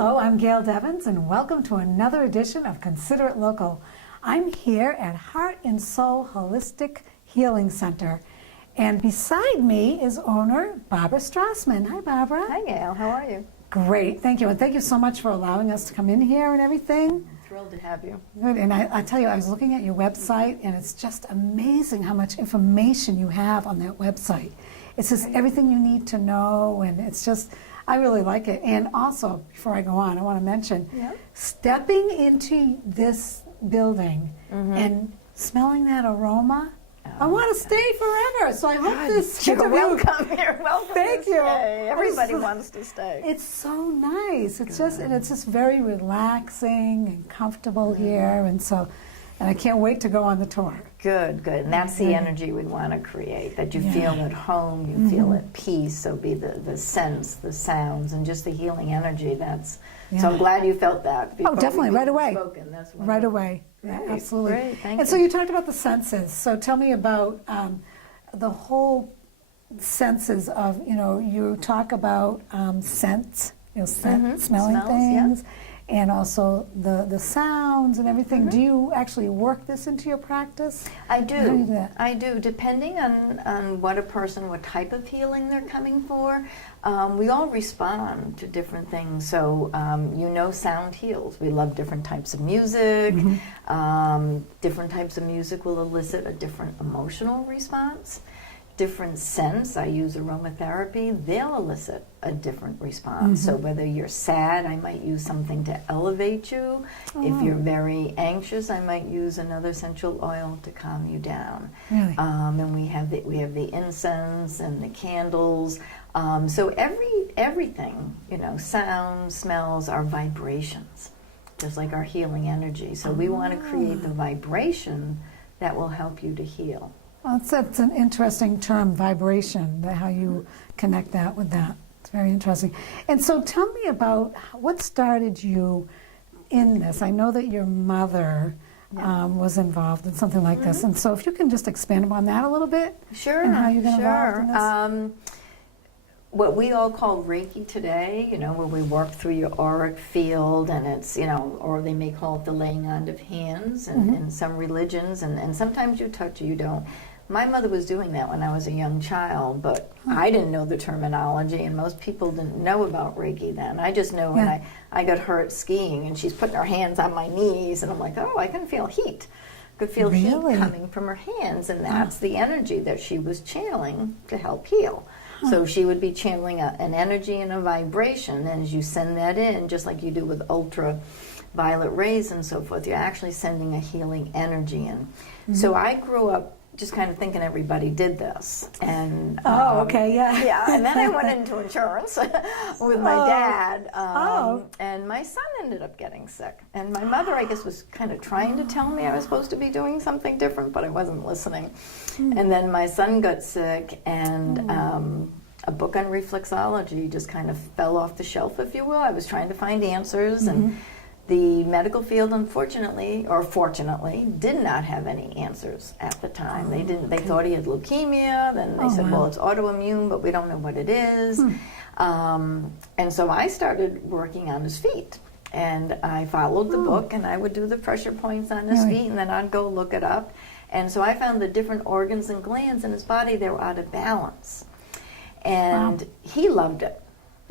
Hello, I'm Gail Devins, and welcome to another edition of Consider It Local. I'm here at Heart and Soul Holistic Healing Center, and beside me is owner Barbara Strassman. Hi, Barbara. Hi, Gail. How are you? Great, thank you, and thank you so much for allowing us to come in here and everything. I'm thrilled to have you. Good, and I tell you, I was looking at your website, and it's just amazing how much information you have on that website. It's just everything you need to know, and it's just, I really like it. And also, before I go on, I want to mention, stepping into this building and smelling that aroma, I want to stay forever. So I hope this You're welcome. You're welcome. Thank you. Stay. Everybody wants to stay. It's so nice. It's just, and it's just very relaxing and comfortable here, and so, and I can't wait to go on the tour. Good, good. And that's the energy we want to create, that you feel at home, you feel at peace. So be the scents, the sounds, and just the healing energy. That's so I'm glad you felt that. Oh, definitely, right away. That's right away. Yeah, Great. absolutely. Great. Thank and so you talked about the senses. So tell me about the whole senses of, you talk about scents, smelling Smells, things, and also the sounds and everything. Do you actually work this into your practice? I do. How do you do that? I do, depending on what type of healing they're coming for. We all respond to different things. So, sound heals. We love different types of music. Different types of music will elicit a different emotional response. Different scents, I use aromatherapy, they'll elicit a different response. So whether you're sad, I might use something to elevate you. If you're very anxious, I might use another essential oil to calm you down. Really? And we have the incense and the candles. So everything, sounds, smells are vibrations, just like our healing energy. So we want to create the vibration that will help you to heal. Well, that's an interesting term, vibration, how you connect that with that. It's very interesting. And so tell me about what started you in this. I know that your mother was involved in something like this. And so if you can just expand upon that a little bit. Sure, and how you got involved in this. What we all call Reiki today, where we work through your auric field, and it's, or they may call it the laying on of hands in some religions, and sometimes you touch, you don't. My mother was doing that when I was a young child, but I didn't know the terminology, and most people didn't know about Reiki then. I just know when I got hurt skiing, and she's putting her hands on my knees, and I'm like, oh, I can feel heat. I could feel heat coming from her hands, and that's the energy that she was channeling to help heal. So she would be channeling an energy and a vibration, and as you send that in, just like you do with ultraviolet rays and so forth, you're actually sending a healing energy in. So I grew up just kind of thinking everybody did this. And and then I went into insurance with my dad, and my son ended up getting sick. And my mother, I guess, was kind of trying to tell me I was supposed to be doing something different, but I wasn't listening. And then my son got sick, and a book on reflexology just kind of fell off the shelf, if you will. I was trying to find answers, and the medical field, unfortunately, or fortunately, did not have any answers at the time. They didn't. They thought he had leukemia. Then they said, well, it's autoimmune, but we don't know what it is. And so I started working on his feet. And I followed the book, and I would do the pressure points on his feet, and then I'd go look it up. And so I found the different organs and glands in his body, they were out of balance. And he loved it.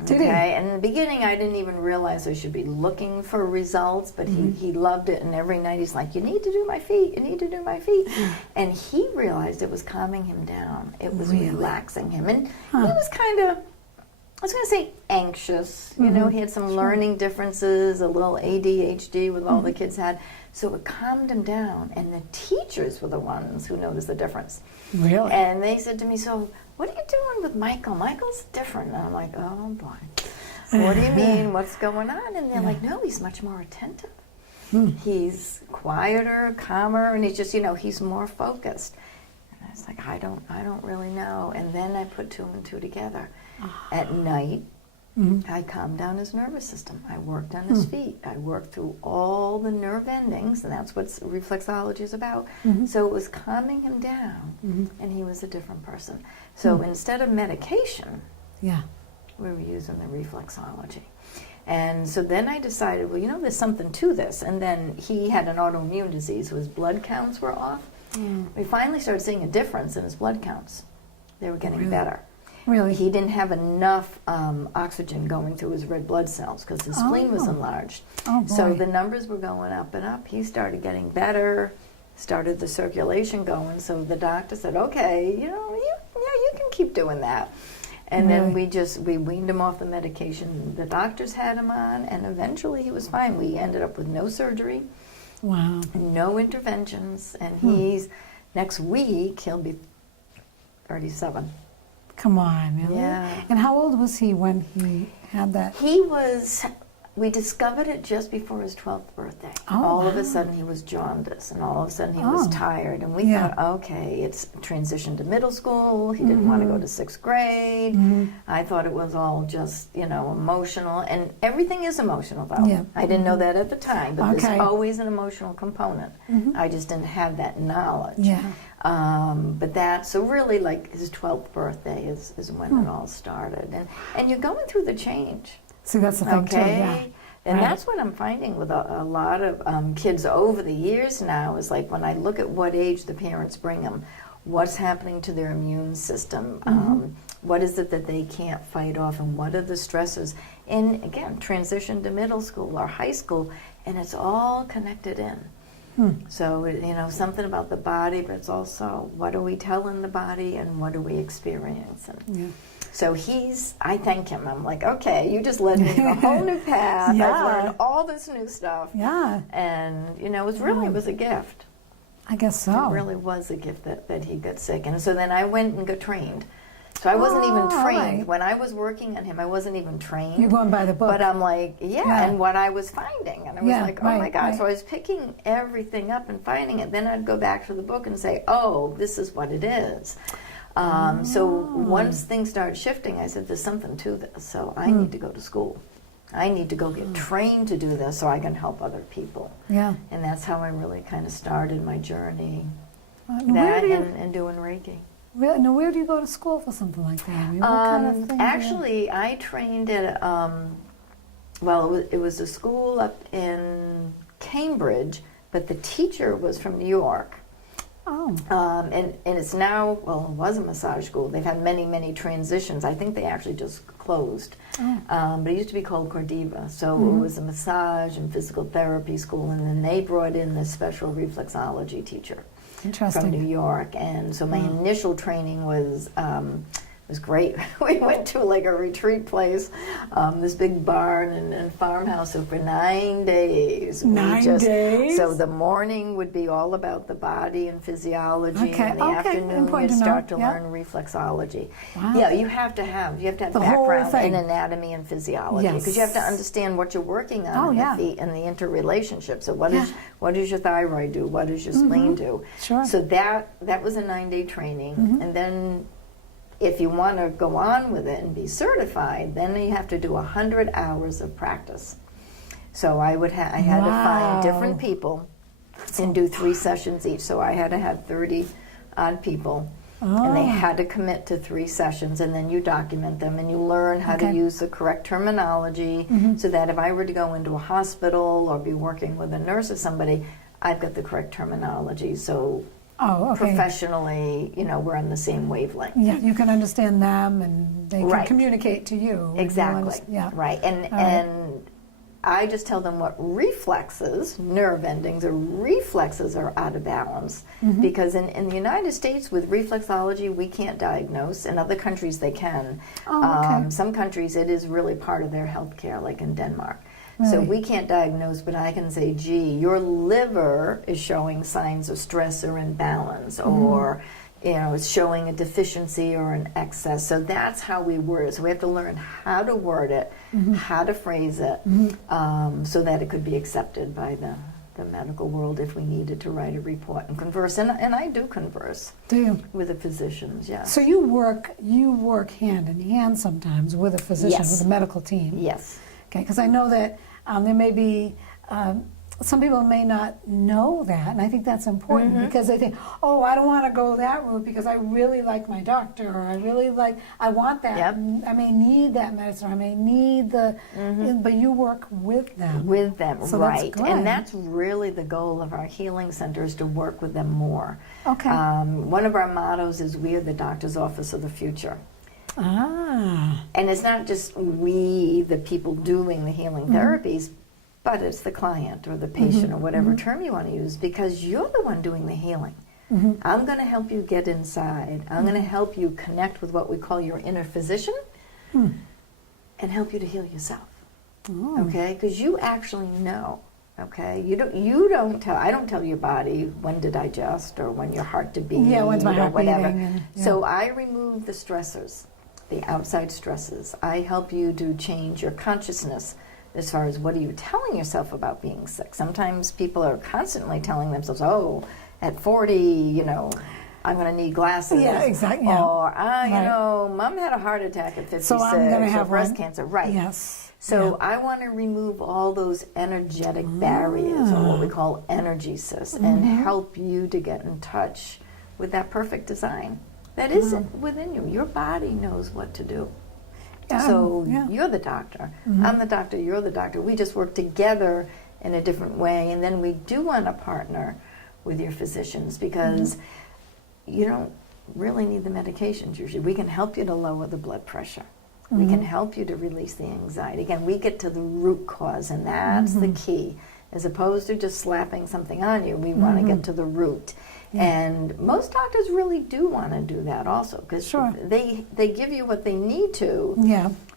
Did he? And in the beginning, I didn't even realize I should be looking for results, but he loved it. And every night he's like, you need to do my feet, you need to do my feet. And he realized it was calming him down. It was relaxing him. And he was kind of, I was going to say anxious. He had some learning differences, a little ADHD with all the kids had. So it calmed him down. And the teachers were the ones who noticed the difference. Really? And they said to me, so what are you doing with Michael? Michael's different. And I'm like, oh boy. What do you mean? What's going on? And they're like, no, he's much more attentive. He's quieter, calmer, and he's just, he's more focused. And I was like, I don't really know. And then I put two and two together. At night, I calmed down his nervous system. I worked on his feet. I worked through all the nerve endings, and that's what reflexology is about. So it was calming him down, and he was a different person. So instead of medication, we were using the reflexology. And so then I decided, well, there's something to this. And then he had an autoimmune disease, so his blood counts were off. We finally started seeing a difference in his blood counts. They were getting better. Really? He didn't have enough oxygen going through his red blood cells because his spleen was enlarged. Oh, boy. So the numbers were going up and up. He started getting better, started the circulation going. So the doctor said, okay, you can keep doing that. And then we weaned him off the medication the doctors had him on, and eventually he was fine. We ended up with no surgery, Wow. no interventions, and next week he'll be 37. Come on, really? Yeah. And how old was he when he had that? We discovered it just before his 12th birthday. Oh, all of wow. a sudden he was jaundiced, and all of a sudden he was tired. And we thought, okay, it's transition to middle school. He didn't want to go to 6th grade. I thought it was all just, emotional. And everything is emotional, though. Yeah. I didn't know that at the time, but Okay. there's always an emotional component. I just didn't have that knowledge. Yeah. So really, like, his 12th birthday is when it all started. And you're going through the change. See, that's the thing, too, yeah. And Right. that's what I'm finding with a lot of kids over the years now is like when I look at what age the parents bring them, what's happening to their immune system, what is it that they can't fight off, and what are the stressors. And again, transition to middle school or high school, and it's all connected in. So, something about the body, but it's also what are we telling the body and what are we experiencing. Yeah. So I thank him. I'm like, okay, you just led me in a whole new path. Yeah. I've learned all this new stuff. Yeah. And, it was a gift. I guess so. It really was a gift that he got sick. And so then I went and got trained. So I wasn't even all trained. right. When I was working on him, I wasn't even trained. You're going by the book. But I'm like, and what I was finding. And I was like, oh my right, God. right. So I was picking everything up and finding it. Then I'd go back to the book and say, oh, this is what it is. So once things started shifting, I said, there's something to this. So I need to go to school. I need to go get trained to do this so I can help other people. Yeah. And that's how I really kind of started my journey. Where do you, and doing Reiki. really, now, where do you go to school for something like that? I mean, what kind of thing do you- Actually, I trained at, it was a school up in Cambridge, but the teacher was from New York. Oh. And it's now, it was a massage school. They've had many, many transitions. I think they actually just closed. But it used to be called Cordiva. So it was a massage and physical therapy school, and then they brought in this special reflexology teacher from New York. And so my initial training was great. We went to like a retreat place, this big barn and farmhouse. So for 9 days. 9 days? So the morning would be all about the body and physiology, and the afternoon Important you'd to start know. to Yeah. learn reflexology. Wow. Yeah, you have to have The whole background thing. in anatomy and physiology because you have to understand what you're working on and the interrelationship. So what does your thyroid do? What does your spleen do? Sure. So that was a 9-day training, and then if you want to go on with it and be certified, then you have to do 100 hours of practice. So I had to find different people and do 3 sessions each. So I had to have 30 odd people, and they had to commit to 3 sessions, and then you document them and you learn how to use the correct terminology so that if I were to go into a hospital or be working with a nurse or somebody, I've got the correct terminology. So professionally, we're on the same wavelength. Yeah, you can understand them and they can communicate to you. Exactly. Right. And I just tell them what nerve endings or reflexes are out of balance. Because in the United States with reflexology, we can't diagnose. In other countries, they can. Some countries, it is really part of their health care, like in Denmark. Really? So we can't diagnose, but I can say, gee, your liver is showing signs of stress or imbalance, or it's showing a deficiency or an excess. So that's how we word it. So we have to learn how to word it, how to phrase it, so that it could be accepted by the medical world if we needed to write a report and converse. And I do converse. Do you? With the physicians, yes. So you work hand in hand sometimes with a physician, with a medical team. Yes. Okay, because I know that there may be some people may not know that, and I think that's important because they think, oh, I don't want to go that route because I really like my doctor, or I want that. Yep. I may need that medicine, or I may need but you work with them. With them, So right. that's good. And that's really the goal of our healing center, is to work with them more. Okay. One of our mottos is, we are the doctor's office of the future. Ah. And it's not just we, the people doing the healing therapies, but it's the client or the patient or whatever term you want to use, because you're the one doing the healing. I'm going to help you get inside. I'm going to help you connect with what we call your inner physician and help you to heal yourself. Okay? Because you actually know. Okay? You don't tell, I don't tell your body when to digest or when your heart to beat when's my or heart whatever. beating So I remove the stressors, the outside stresses. I help you to change your consciousness as far as what are you telling yourself about being sick. Sometimes people are constantly telling themselves, oh, at 40, you know, I'm going to need glasses. Yeah, exactly. Yeah. Or, you Right. know, Mom had a heart attack at 56. So I'm going to have breast one. cancer. Right. Yes. So I want to remove all those energetic barriers, or what we call energy cysts, and help you to get in touch with that perfect design that is within you. Your body knows what to do. So you're the doctor. I'm the doctor. You're the doctor. We just work together in a different way, and then we do want to partner with your physicians, because you don't really need the medications usually. We can help you to lower the blood pressure. We can help you to release the anxiety. Again, we get to the root cause, and that's the key. As opposed to just slapping something on you, we want to get to the root. And most doctors really do want to do that also, because they give you what they need to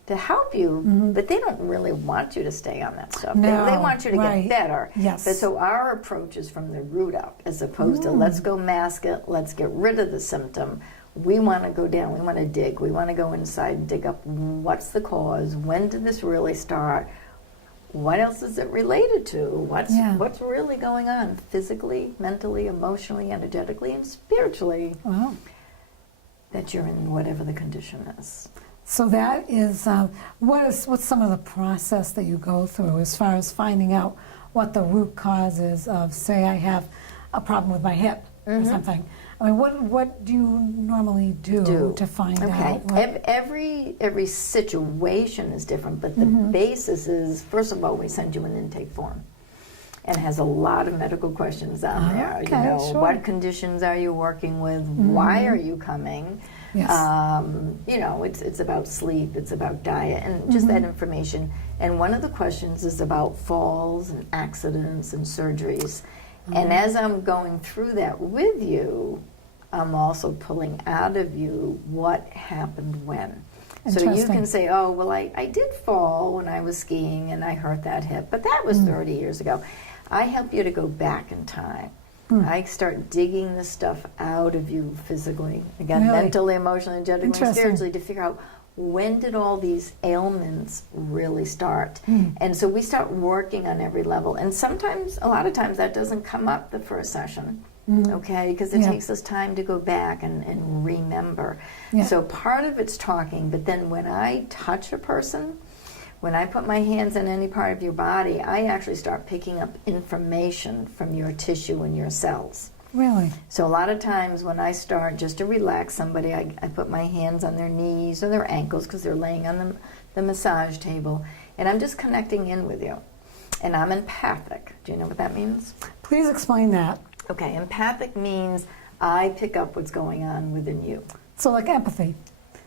help you, but they don't really want you to stay on that stuff. No, they want you to get better. Yes. But so our approach is from the root up, as opposed to let's go mask it, let's get rid of the symptom. We want to go down, we want to dig, we want to go inside and dig up what's the cause, when did this really start, what else is it related to, what's really going on physically, mentally, emotionally, energetically, and spiritually, that you're in whatever the condition is. So that is, what's some of the process that you go through as far as finding out what the root cause is of, say I have a problem with my hip or something. I mean, what do you normally do to find out? Every situation is different, but the basis is, first of all, we send you an intake form. And it has a lot of medical questions on there. Okay, you know, what conditions are you working with? Why are you coming? Yes. You know, it's about sleep, it's about diet, and just that information. And one of the questions is about falls and accidents and surgeries. And as I'm going through that with you, I'm also pulling out of you what happened when. So you can say, oh, well, I did fall when I was skiing and I hurt that hip, but that was 30 years ago. I help you to go back in time. I start digging the stuff out of you physically, again, mentally, emotionally, energetically, and spiritually, to figure out when did all these ailments really start. And so we start working on every level. And sometimes, a lot of times, that doesn't come up the first session. Okay, because it takes us time to go back and remember. So part of it's talking, but then when I touch a person, when I put my hands on any part of your body, I actually start picking up information from your tissue and your cells. Really? So a lot of times when I start just to relax somebody, I put my hands on their knees or their ankles because they're laying on the massage table, and I'm just connecting in with you. And I'm empathic. Do you know what that means? Please explain that. Okay, empathic means I pick up what's going on within you. So like empathy.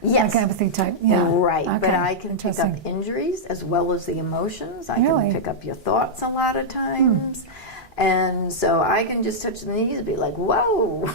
Yes. Like empathy type. Right, Okay. but I can pick up injuries as well as the emotions. I can pick up your thoughts a lot of times. And so I can just touch the knees and be like, whoa,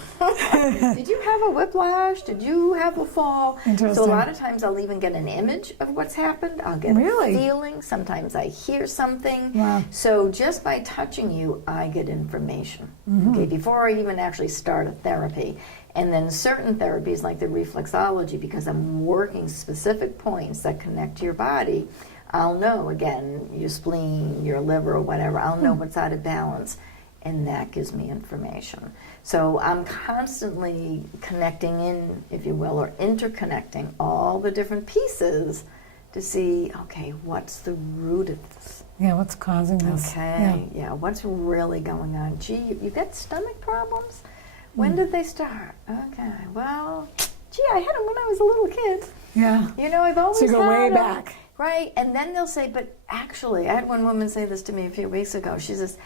did you have a whiplash? Did you have a fall? So a lot of times I'll even get an image of what's happened. I'll get a feeling. Sometimes I hear something. Wow. So just by touching you, I get information. Okay, before I even actually start a therapy. And then certain therapies like the reflexology, because I'm working specific points that connect to your body, I'll know, again, your spleen, your liver, or whatever, I'll know what's out of balance, and that gives me information. So I'm constantly connecting in, if you will, or interconnecting all the different pieces to see, okay, what's the root of this? Yeah, what's causing this? Okay, yeah, what's really going on? Gee, you got stomach problems? When did they start? Okay, well, gee, I had them when I was a little kid. Yeah. You know, I've always So you go had way 'em. back. Right, and then they'll say, but actually, I had one woman say this to me a few weeks ago. She says,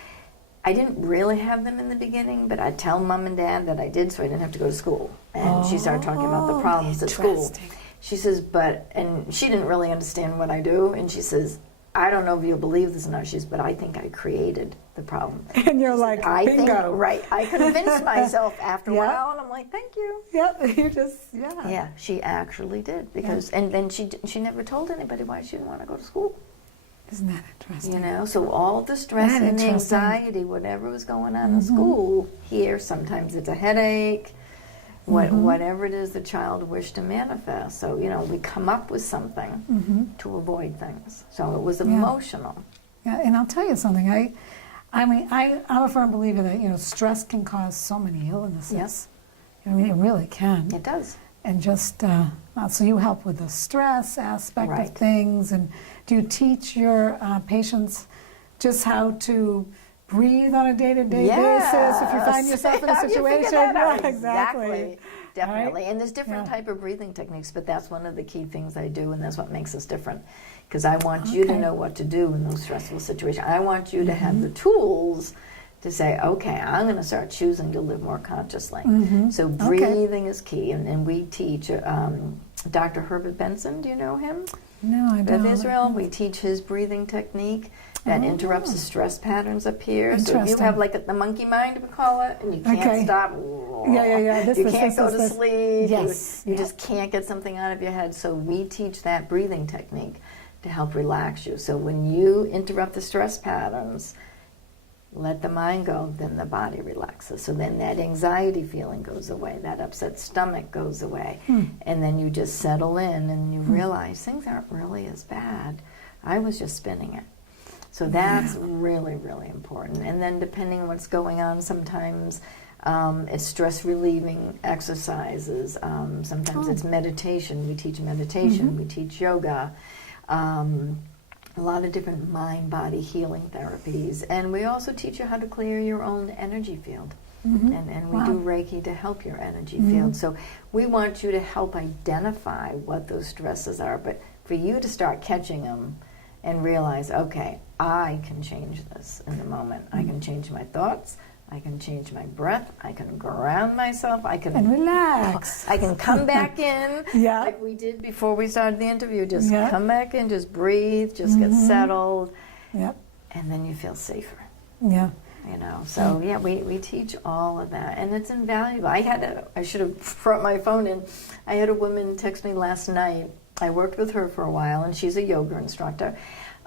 I didn't really have them in the beginning, but I'd tell mom and dad that I did so I didn't have to go to school. And she started talking about the problems at school. Interesting. She says, and she didn't really understand what I do, and she says, I don't know if you'll believe this or not, she says, but I think I created the problem. And you're like, I bingo. think, right, I convinced myself after a Yeah. while, and I'm like, thank you. Yep, you just, Yeah, she actually did, because, and then she never told anybody why she didn't want to go to school. Isn't that interesting? You know, so all the stress That and the interesting. anxiety, whatever was going on in school, here, sometimes it's a headache, whatever it is the child wished to manifest. So, you know, we come up with something to avoid things. So it was emotional. Yeah, and I'll tell you something. I'm a firm believer that, you know, stress can cause so many illnesses. Yes. I mean, it really can. It does. And just, so you help with the stress aspect Right. of things. And do you teach your patients just how to breathe on a day-to-day basis if you find yourself in a How do you figure situation? that out? Yeah, exactly. Definitely. Right? And there's different Yeah. type of breathing techniques, but that's one of the key things I do, and that's what makes us different. Because I want you to know what to do in those stressful situations. I want you to have the tools to say, okay, I'm going to start choosing to live more consciously. So breathing is key, and we teach Dr. Herbert Benson, do you know him? No, I don't. With Israel, we teach his breathing technique that interrupts the stress patterns up here. So if you have like the monkey mind, we call it, and you can't stop. Yeah. You can't go to sleep. Yes. You just can't get something out of your head. So we teach that breathing technique to help relax you. So when you interrupt the stress patterns, let the mind go, then the body relaxes. So then that anxiety feeling goes away, that upset stomach goes away, and then you just settle in and you realize things aren't really as bad. I was just spinning it. So that's really, really important. And then depending on what's going on, sometimes it's stress relieving exercises. Sometimes it's meditation. We teach meditation. We teach yoga. A lot of different mind-body healing therapies. And we also teach you how to clear your own energy field. And we do Reiki to help your energy field. So we want you to help identify what those stresses are, but for you to start catching them and realize, okay, I can change this in the moment. I can change my thoughts. I can change my breath. I can ground myself. I can And relax. I can come back in Yeah. like we did before we started the interview. Just come back in, just breathe, just get settled, Yep. and then you feel safer. Yeah. You know, so yeah, we teach all of that, and it's invaluable. I should have brought my phone in. I had a woman text me last night. I worked with her for a while, and she's a yoga instructor.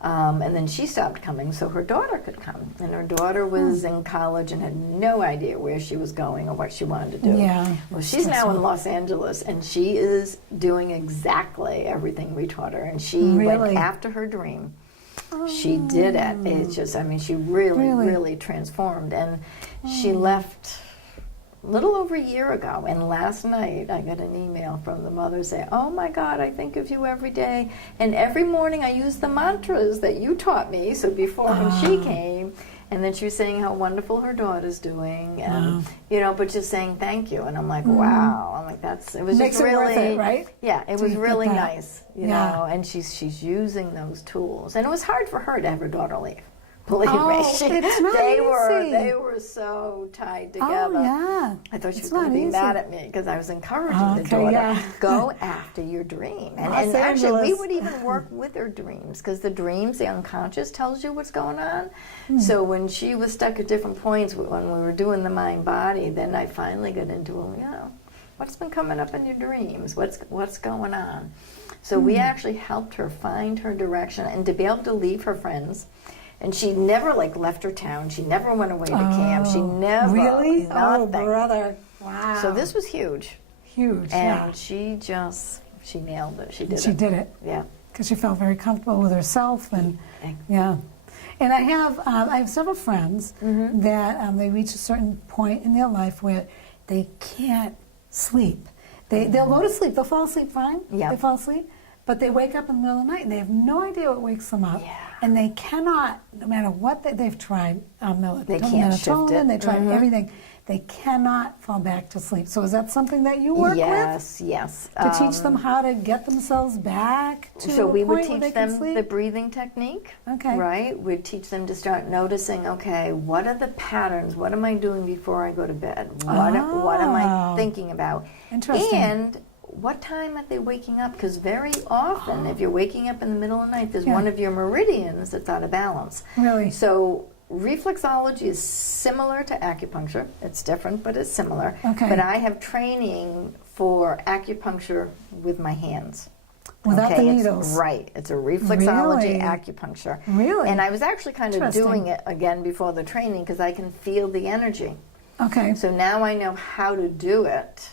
And then she stopped coming so her daughter could come. And her daughter was in college and had no idea where she was going or what she wanted to do. Yeah. Well, she's now in Los Angeles, and she is doing exactly everything we taught her. And she went after her dream. She did it. It's just, I mean, she really transformed. And she left a little over a year ago, and last night I got an email from the mother saying, oh my God, I think of you every day, and every morning I use the mantras that you taught me. So before when she came, and then she was saying how wonderful her daughter's doing, and you know, but just saying thank you. And I'm like, wow. I'm like, it was Makes just really, it worth it, right? Yeah, it To was get really that. nice, you know. And she's using those tools, and it was hard for her to have her daughter leave. Believe me, It's not easy. they were so tied together. Oh, yeah. I thought she It's was going to not be easy. mad at me because I was encouraging the daughter, go after your dream. And Los actually, we Angeles. would even work with her dreams, because the dreams, the unconscious tells you what's going on. So when she was stuck at different points when we were doing the mind-body, then I finally got into, what's been coming up in your dreams? What's going on? So we actually helped her find her direction and to be able to leave her friends. And she never left her town. She never went away to camp. She never. Really? Nothing. Oh, brother. Wow. So this was huge. Huge, And she nailed it. She did She it. did it. Yeah. Because she felt very comfortable with herself. And yeah. And I have several friends that they reach a certain point in their life where they can't sleep. They'll go to sleep. They'll fall asleep fine. Yeah. They fall asleep. But they wake up in the middle of the night and they have no idea what wakes them up. Yeah. and they cannot, no matter what they've tried, They can't shift melatonin, it. they tried everything, they cannot fall back to sleep. So is that something that you work with? Yes. To teach them how to get themselves back to So a we would point where teach they can them sleep? the breathing technique, Okay. right? We'd teach them to start noticing, okay, what are the patterns? What am I doing before I go to bed? What am I thinking about? Interesting. And what time are they waking up? Because very often, if you're waking up in the middle of the night, there's one of your meridians that's out of balance. Really? So reflexology is similar to acupuncture. It's different, but it's similar. Okay. But I have training for acupuncture with my hands. Without the It's needles? right. It's a reflexology Really? acupuncture. Really? And I was actually kind of Interesting. doing it again before the training because I can feel the energy. Okay. So now I know how to do it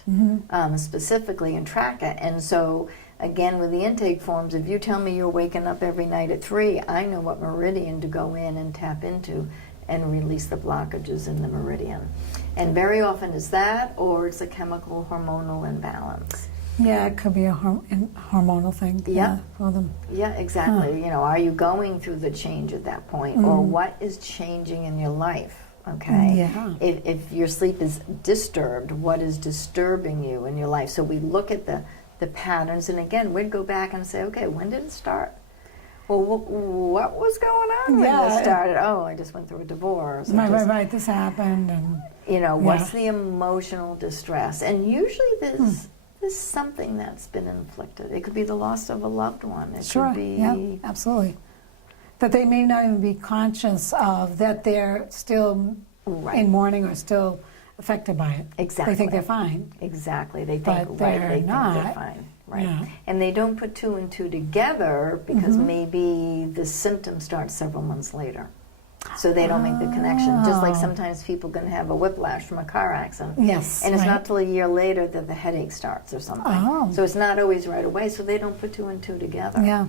specifically and track it. And so, again, with the intake forms, if you tell me you're waking up every night at 3, I know what meridian to go in and tap into and release the blockages in the meridian. And very often it's that or it's a chemical hormonal imbalance. Yeah, it could be a hormonal thing. Yeah. For them. Yeah, exactly. You know, are you going through the change at that point? Or what is changing in your life? Okay. Yeah. If your sleep is disturbed, what is disturbing you in your life? So we look at the patterns, and again, we'd go back and say, okay, when did it start? Well, what was going on when this started? Oh, I just went through a divorce. Right. This happened, and you know, what's the emotional distress? And usually there's something that's been inflicted. It could be the loss of a loved one. It could be absolutely. That they may not even be conscious of, that they're still in mourning or still affected by it. Exactly. They think they're fine. Exactly. They think But they're they think not. they're fine. Right. Yeah. And they don't put 2 and 2 together because maybe the symptom starts several months later. So they don't make the connection. Just like sometimes people can have a whiplash from a car accident. Yes. And it's not till a year later that the headache starts or something. Oh. So it's not always right away, so they don't put 2 and 2 together. Yeah.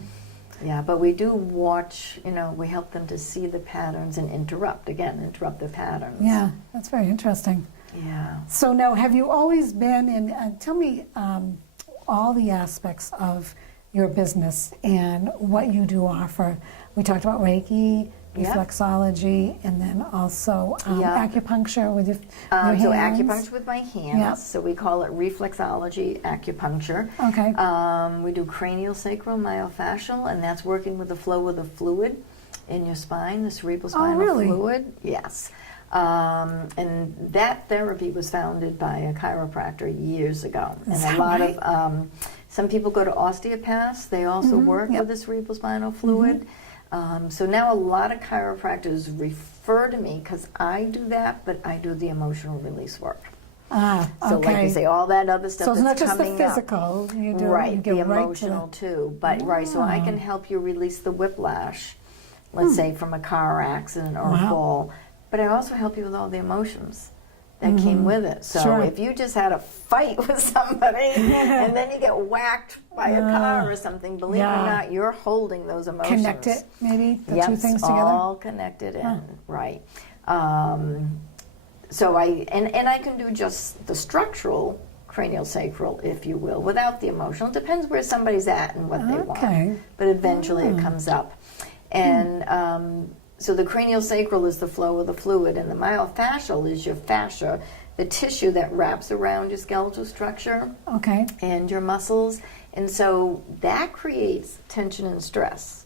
Yeah, but we do watch, you know, we help them to see the patterns and interrupt the patterns. Yeah, that's very interesting. Yeah. So now, have you always been in, tell me all the aspects of your business and what you do offer. We talked about Reiki, reflexology, and then also acupuncture with your hands. So acupuncture with my hands. Yeah. So we call it reflexology acupuncture. Okay. We do craniosacral myofascial, and that's working with the flow of the fluid in your spine, the cerebral spinal fluid. Yes. And that therapy was founded by a chiropractor years ago. And a lot of, some people go to osteopaths. They also work with the cerebral spinal fluid. So now a lot of chiropractors refer to me because I do that, but I do the emotional release work. So like you say, all that other stuff so it's not that's just the coming physical, you do right, you get the right emotional too. But so I can help you release the whiplash, let's say from a car accident or a fall. But I also help you with all the emotions that came with it. So if you just had a fight with somebody and then you get whacked by a car or something, believe it or not, you're holding those emotions. Connect it, maybe, the two things together? all connected in, right. So I can do just the structural craniosacral, if you will, without the emotional. It depends where somebody's at and what they want. But eventually it comes up. And so the craniosacral is the flow of the fluid, and the myofascial is your fascia, the tissue that wraps around your skeletal structure and your muscles. And so that creates tension and stress,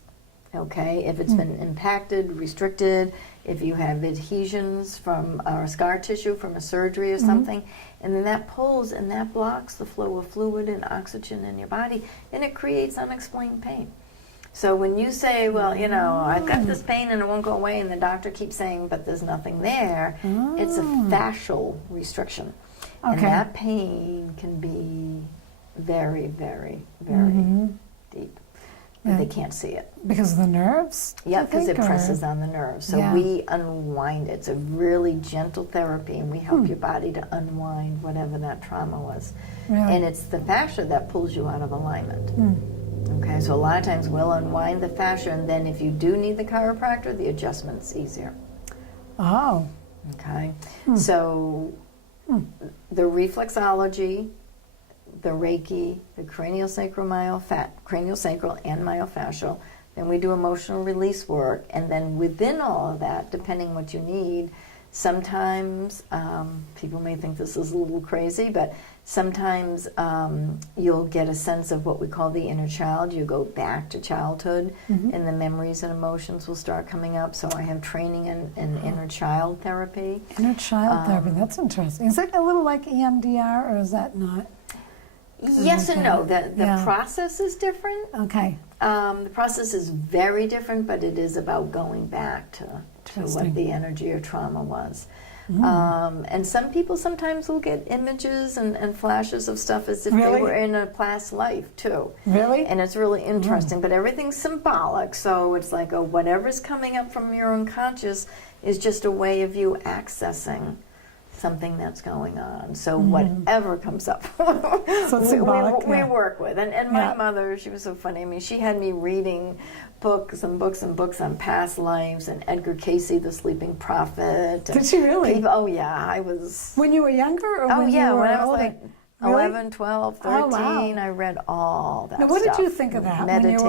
if it's been impacted, restricted, if you have adhesions from or scar tissue from a surgery or something, and then that pulls and that blocks the flow of fluid and oxygen in your body, and it creates unexplained pain. So when you say, well, I've got this pain and it won't go away, and the doctor keeps saying, but there's nothing there, it's a fascial restriction. And that pain can be very, very, very deep. But they can't see it. Because of the nerves? Yeah, because it presses on the nerves. So we unwind it. It's a really gentle therapy, and we help your body to unwind whatever that trauma was. Really? And it's the fascia that pulls you out of alignment. Okay, so a lot of times we'll unwind the fascia, and then if you do need the chiropractor, the adjustment's easier. Oh. Okay, so the reflexology, the Reiki, the craniosacral and myofascial, then we do emotional release work, and then within all of that, depending what you need, sometimes people may think this is a little crazy, but sometimes you'll get a sense of what we call the inner child. You go back to childhood, and the memories and emotions will start coming up. So I have training in inner child therapy. Inner child therapy, that's interesting. Is that a little like EMDR, or is that not? Yes and no. The process is different. Okay. The process is very different, but it is about going back to what the energy or trauma was. And some people sometimes will get images and flashes of stuff as if they were in a past life too. Really? And it's really interesting, but everything's symbolic, so it's like whatever's coming up from your unconscious is just a way of you accessing something that's going on. So whatever comes up, so symbolic, we work with. And my mother, she was so funny. I mean, she had me reading books and books and books on past lives and Edgar Cayce, the Sleeping Prophet. Did she really? Oh, yeah. I was... When you were younger, or when you were when I was older? like 11, 12, 13, I read all that Now, what stuff. did you think of that Meditated.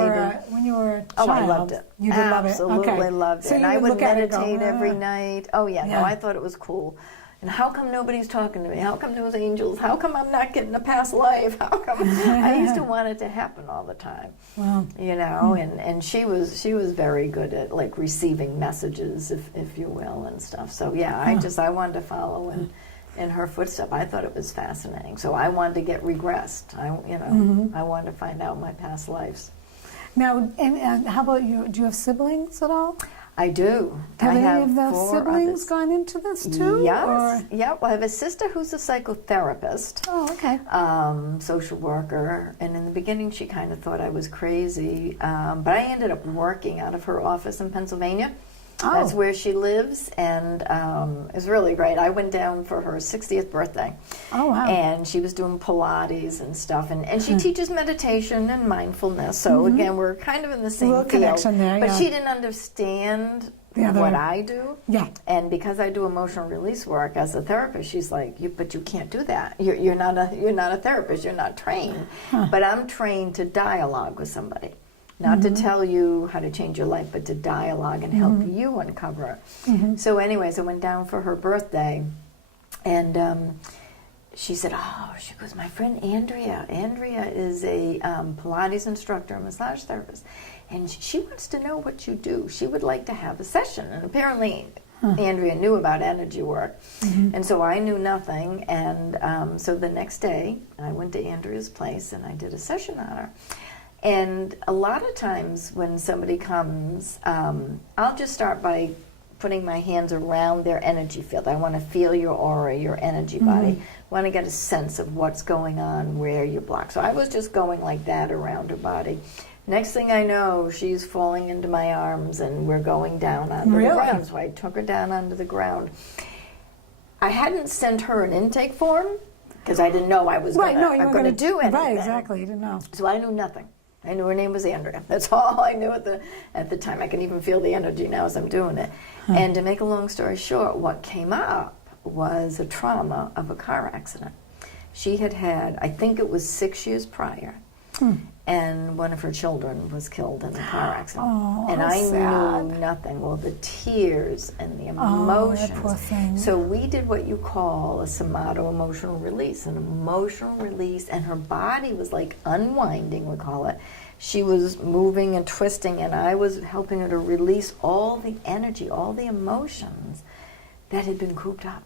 when you were a child? Oh, I loved it. You did love it? Absolutely Okay. loved it. So And you I would look at it and go, meditate every night. Oh, yeah. Yeah. No, I thought it was cool. And how come nobody's talking to me? How come those angels? How come I'm not getting a past life? How come? I used to want it to happen all the time. Wow. You know, and she was very good at like receiving messages, if you will, and stuff. So yeah, I wanted to follow in her footsteps. I thought it was fascinating. So I wanted to get regressed. I wanted to find out my past lives. Now, and how about you? Do you have siblings at all? I do. Have I any of those 4 siblings others. gone into this too? Yes. Or? Yeah. Well, I have a sister who's a psychotherapist. Oh, okay. Social worker, and in the beginning she kind of thought I was crazy, but I ended up working out of her office in Pennsylvania. Oh. That's where she lives, and it was really great. I went down for her 60th birthday. Oh, wow. And she was doing Pilates and stuff, and she teaches meditation and mindfulness, so again, we're kind of in the same little field. connection there, but yeah. she didn't understand what I do. Yeah. And because I do emotional release work as a therapist, she's like, but you can't do that. You're not a therapist. You're not trained. But I'm trained to dialogue with somebody, not to tell you how to change your life, but to dialogue and help you uncover it. So, anyways, I went down for her birthday, and she said, she goes, my friend Andrea. Andrea is a Pilates instructor, a massage therapist. And she wants to know what you do. She would like to have a session. And apparently Andrea knew about energy work. And so I knew nothing. And so the next day I went to Andrea's place and I did a session on her. And a lot of times when somebody comes, I'll just start by putting my hands around their energy field. I want to feel your aura, your energy body. I want to get a sense of what's going on, where you're blocked. So I was just going like that around her body. Next thing I know, she's falling into my arms and we're going down onto the ground. So I took her down onto the ground. I hadn't sent her an intake form because I didn't know I was going to do anything. Right, exactly. You didn't know. So I knew nothing. I knew her name was Andrea. That's all I knew at the time. I can even feel the energy now as I'm doing it. And to make a long story short, what came up was a trauma of a car accident. She had, I think it was 6 years prior, and one of her children was killed in a car accident. And I knew nothing. Well, the tears and the emotions. That poor thing. So we did what you call a somato emotional release, an emotional release, and her body was like unwinding, we call it. She was moving and twisting, and I was helping her to release all the energy, all the emotions that had been cooped up.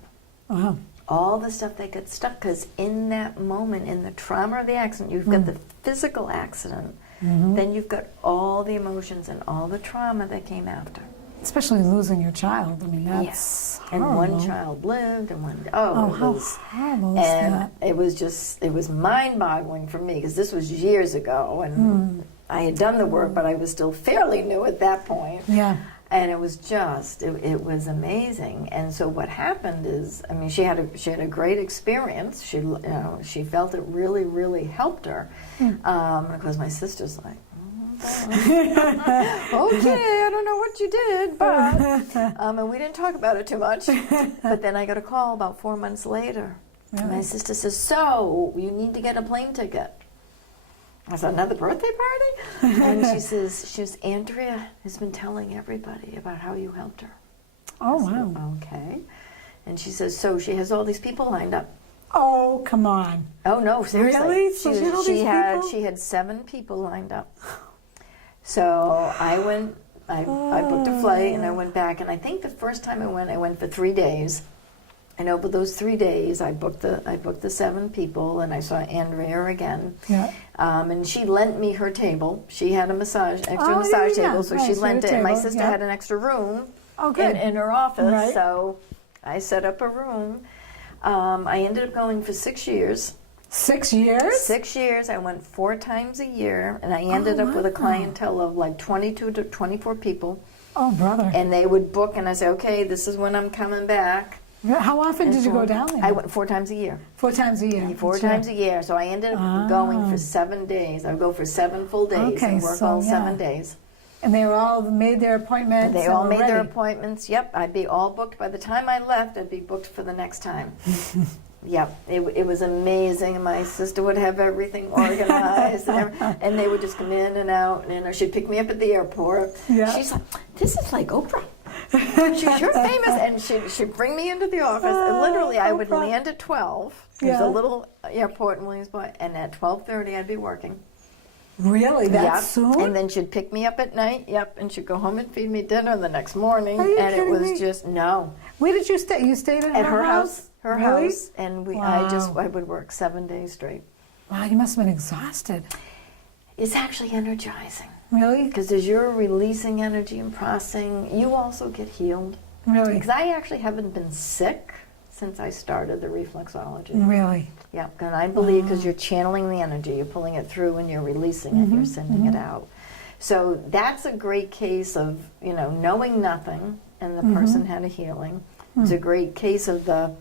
Wow. All the stuff that got stuck, because in that moment, in the trauma of the accident, you've got the physical accident, then you've got all the emotions and all the trauma that came after. Especially losing your child. I mean, that's horrible. And one child lived, and one, how horrible is that? it was mind-boggling for me, because this was years ago, and I had done the work, but I was still fairly new at that point. Yeah. And it was just, it was amazing. And so what happened is, I mean, she had a great experience. She felt it really, really helped her. Because my sister's like, okay, I don't know what you did, but, and we didn't talk about it too much. But then I got a call about 4 months later. Really? And my sister says, so, you need to get a plane ticket. I said, another birthday party? And she says, Andrea has been telling everybody about how you helped her. Oh, I said, wow. okay. And she says, so she has all these people lined up. Oh, come on. Oh, no, seriously. Really? So she had all these people? She had 7 people lined up. So I went, I booked a flight and I went back. And I think the first time I went for 3 days. And over those 3 days, I booked the 7 people, and I saw Andrea again. Yeah. And she lent me her table. She had a massage table, so right, she lent it. And my table, sister yeah. had an extra room good. in her office, Right. so I set up a room. I ended up going for 6 years. 6 years? 6 years. I went 4 times a year, and I ended up with a clientele of like 22 to 24 people. Oh, brother. And they would book, and I say, okay, this is when I'm coming back. How often did you go down there? I went 4 times a year. 4 times a year. 4 times a year. So I ended up going for 7 days. I would go for 7 full days and work all 7 days. And they were all made their appointments. They all made their appointments. Yep, I'd be all booked. By the time I left, I'd be booked for the next time. Yep, it was amazing. My sister would have everything organized, and they would just come in and out. And she'd pick me up at the airport. Yeah. She's like, "This is like Oprah. You're famous." And she'd bring me into the office. And literally, I would land at 12. There's a little airport in Williamsport, and at 12:30, I'd be working. Really? That soon? And then she'd pick me up at night, and she'd go home and feed me dinner the next morning. Are you and it kidding was me? just, no. Where did you stay? You stayed at her house. Her Really? house. And Wow. I would work 7 days straight. Wow, you must have been exhausted. It's actually energizing. Really? Because as you're releasing energy and processing, you also get healed. Really? Because I actually haven't been sick since I started the reflexology. Really? Yeah, and I believe because you're channeling the energy, you're pulling it through and you're releasing it, you're sending it out. So that's a great case of, knowing nothing and the person had a healing. It's a great case of the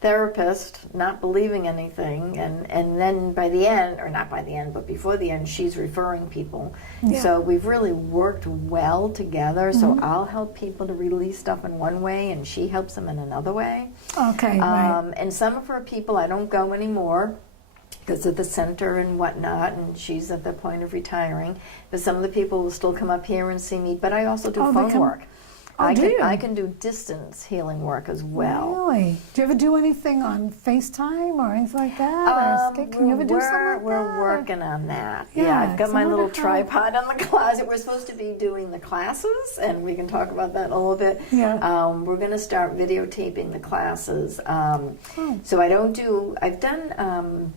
therapist not believing anything, and then by the end, or not by the end, but before the end, she's referring people. Yeah. So we've really worked well together. So I'll help people to release stuff in one way, and she helps them in another way. Okay, right. And some of her people, I don't go anymore because of the center and whatnot, and she's at the point of retiring. But some of the people will still come up here and see me. But I also do phone work. I can do distance healing work as well. Really? Do you ever do anything on FaceTime or anything like that? Can you ever do something like that? We're working on that. Yeah, Yeah, I've got 'cause I my wonder little how- tripod on the closet. We're supposed to be doing the classes, and we can talk about that a little bit. Yeah. We're going to start videotaping the classes. So I've done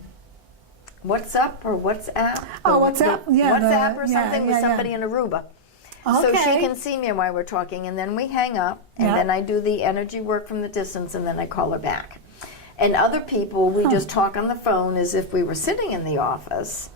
WhatsApp or WhatsApp. Oh, WhatsApp, yeah, WhatsApp or something with yeah. somebody in Aruba. So she can see me while we're talking, and then we hang up, and then I do the energy work from the distance, and then I call her back. And other people, we just talk on the phone as if we were sitting in the office,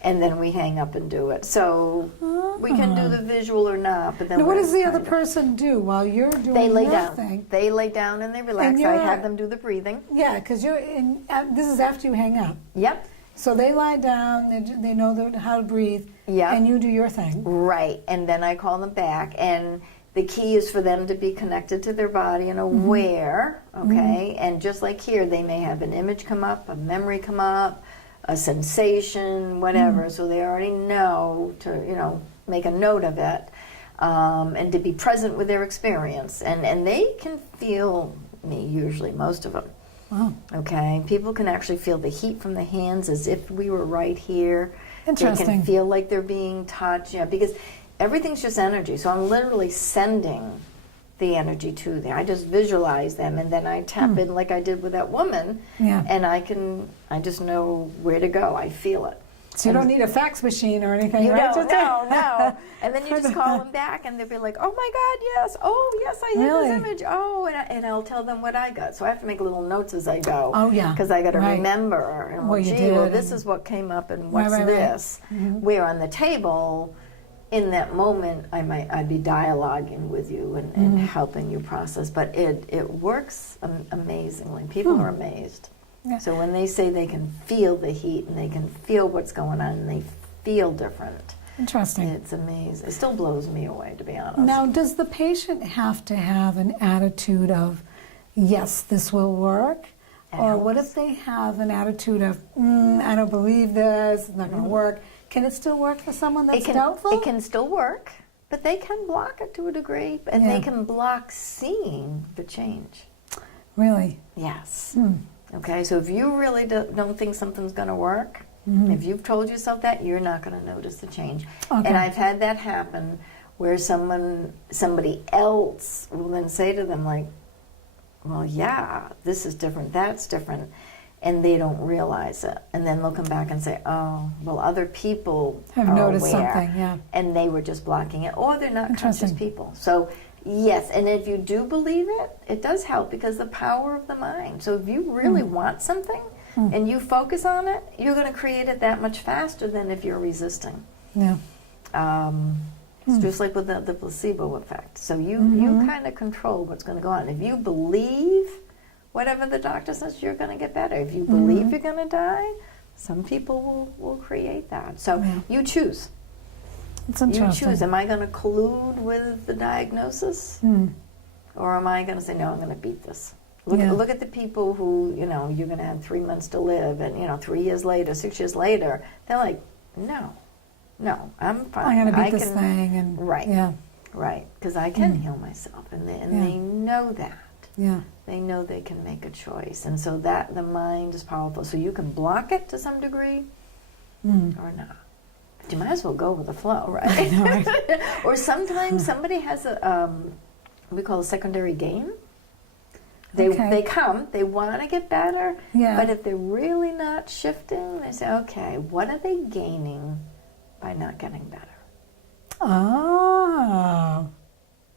and then we hang up and do it. So we can do the visual or not, but then Now, what does the other kind of- person do while you're doing They lay your down. thing? They lay down and they relax. And I you're- have them do the breathing. Yeah, because you're in. This is after you hang up. Yep. So they lie down. They know how to breathe. Yeah. And you do your thing. Right, and then I call them back, and the key is for them to be connected to their body and aware, okay? And just like here, they may have an image come up, a memory come up, a sensation, whatever, so they already know to, make a note of it, and to be present with their experience. And they can feel me, usually, most of them. Wow. Okay, people can actually feel the heat from the hands as if we were right here. They Interesting. can feel like they're being touched, because everything's just energy. So I'm literally sending the energy to them. I just visualize them, and then I tap in like I did with that woman, and I just know where to go. I feel it. So you don't need a fax machine or anything, You right? don't, no. And then you just call them back, and they'll be like, "Oh my God, yes! Oh yes, I had this image. Oh," and I'll tell them what I got. So I have to make little notes as I go. Oh yeah, because I got to remember. And what you did. Well, this is what came up, and what's this? Where on the table, in that moment, I'd be dialoguing with you and helping you process. But it works amazingly. People are amazed. Yeah. So when they say they can feel the heat and they can feel what's going on and they feel different, Interesting. it's amazing. It still blows me away, to be honest. Now, does the patient have to have an attitude of, yes, this will work? Or what if they have an attitude of, I don't believe this, it's not going to work. Can it still work for someone that's doubtful? It can still work, but they can block it to a degree, and they can block seeing the change. Really? Yes. Okay, so if you really don't think something's going to work, if you've told yourself that, you're not going to notice the change. Okay. And I've had that happen where somebody else will then say to them, like, well, yeah, this is different, that's different, and they don't realize it. And then they'll come back and say, oh, well, other people have are noticed aware, something, and they were just blocking it, or they're not conscious people. So, yes, and if you do believe it, it does help because the power of the mind. So if you really want something and you focus on it, you're going to create it that much faster than if you're resisting. Yeah. It's just like with the placebo effect. So you kind of control what's going to go on. If you believe whatever the doctor says, you're going to get better. If you believe you're going to die, some people will create that. So you choose. It's interesting. You choose. Am I going to collude with the diagnosis? Or am I going to say, no, I'm going to beat this? Look at the people who, you're going to have 3 months to live, and, 3 years later, 6 years later, they're like, no, I'm fine. I'm going to beat this thing. And, Right, because I can heal myself, and they know that. Yeah. They know they can make a choice, and so that the mind is powerful. So you can block it to some degree, or not. But you might as well go with the flow, right? I know, right? Or sometimes somebody has a we call a secondary gain. They come, they want to get better, but if they're really not shifting, they say, okay, what are they gaining by not getting better? Oh,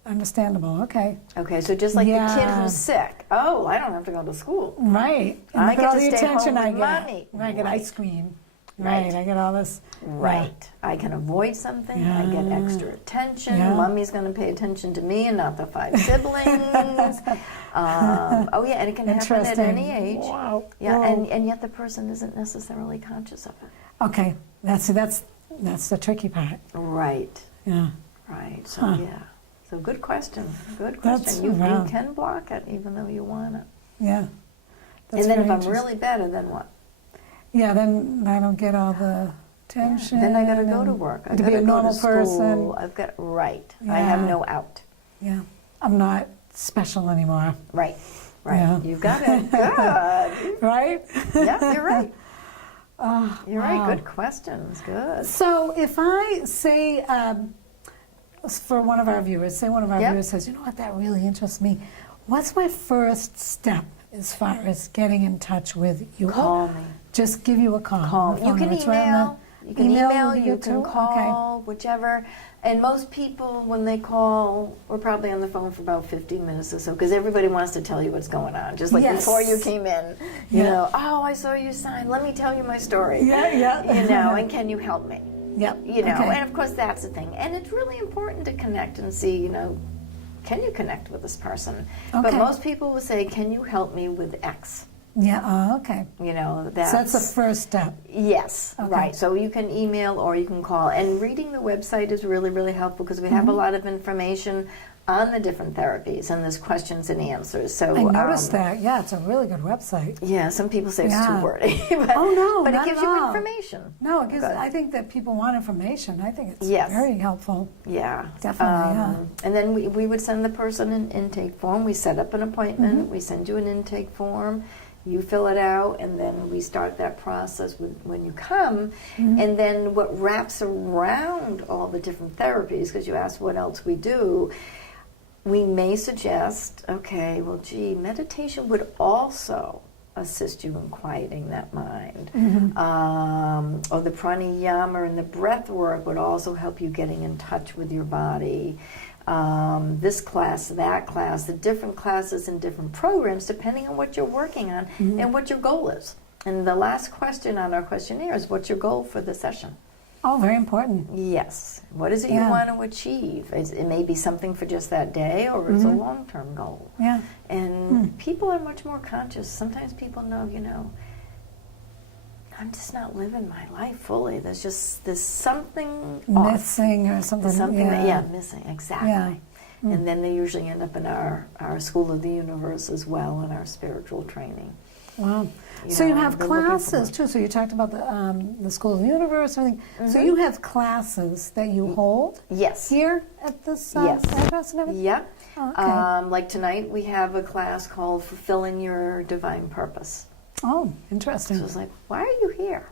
understandable. Okay. Okay, so just like the kid who's sick. Oh, I don't have to go to school. Right. And I look at get all to the stay attention home I with get. mommy. I get ice cream. Right. Right. I get all this. Right. I can avoid something. I get extra attention. Mommy's going to pay attention to me and not the 5 siblings. And it can happen at any age. Wow. Yeah, Whoa. and yet the person isn't necessarily conscious of it. Okay. That's the tricky part. Right. Yeah. Right. So So good question. Good question. You can block it even though you want it. Yeah. And then if I'm really better, then what? Yeah, then I don't get all the attention. Then I got to go to work. I to got be a to normal go to school. person. I've got I have no out. Yeah, I'm not special anymore. Right. Yeah. You've got it. Good. Right? Yeah, you're right. You're wow. right. Good questions. Good. So if I say, for one of our viewers, viewers says, you know what, that really interests me. What's my first step as far as getting in touch with you? Call me. Just give you a call. Call. You can email. You can email. You can call. Okay. Whichever. And most people, when they call, we're probably on the phone for about 15 minutes or so, because everybody wants to tell you what's going on. Just like before you came in, you know, oh, I saw you sign. Let me tell you my story. Yeah. And can you help me? Yep. And of course that's the thing. And it's really important to connect and see, can you connect with this person? Okay. But most people will say, can you help me with X? Yeah, okay. That's the first step. Yes, okay. Right. So you can email or you can call. And reading the website is really, really helpful because we have a lot of information on the different therapies and there's questions and answers. So I noticed that. Yeah, it's a really good website. Yeah, some people say it's too wordy. But not it gives at you all. information. No, it gives. I think that people want information. I think it's Yes. very helpful. Yeah. Definitely, And then we would send the person an intake form. We set up an appointment. We send you an intake form. You fill it out, and then we start that process when you come. And then what wraps around all the different therapies, because you asked what else we do, we may suggest, okay, well, gee, meditation would also assist you in quieting that mind. Or the pranayama and the breath work would also help you getting in touch with your body. This class, that class, the different classes and different programs depending on what you're working on and what your goal is. And the last question on our questionnaire is, what's your goal for the session? Oh, very important. Yes. What is it you want to achieve? It may be something for just that day, or it's a long-term goal. Yeah. And people are much more conscious. Sometimes people know, I'm just not living my life fully. There's something missing or something. There's something missing, exactly. Yeah. And then they usually end up in our School of the Universe as well, in our spiritual training. Wow. So you have they're looking for classes more. too. So you talked about the School of the Universe, everything. So you have classes that you hold Yes. here at this Yes. address and everything? Yep. Oh, okay. Like tonight, we have a class called Fulfilling Your Divine Purpose. Oh, interesting. So it's like, why are you here?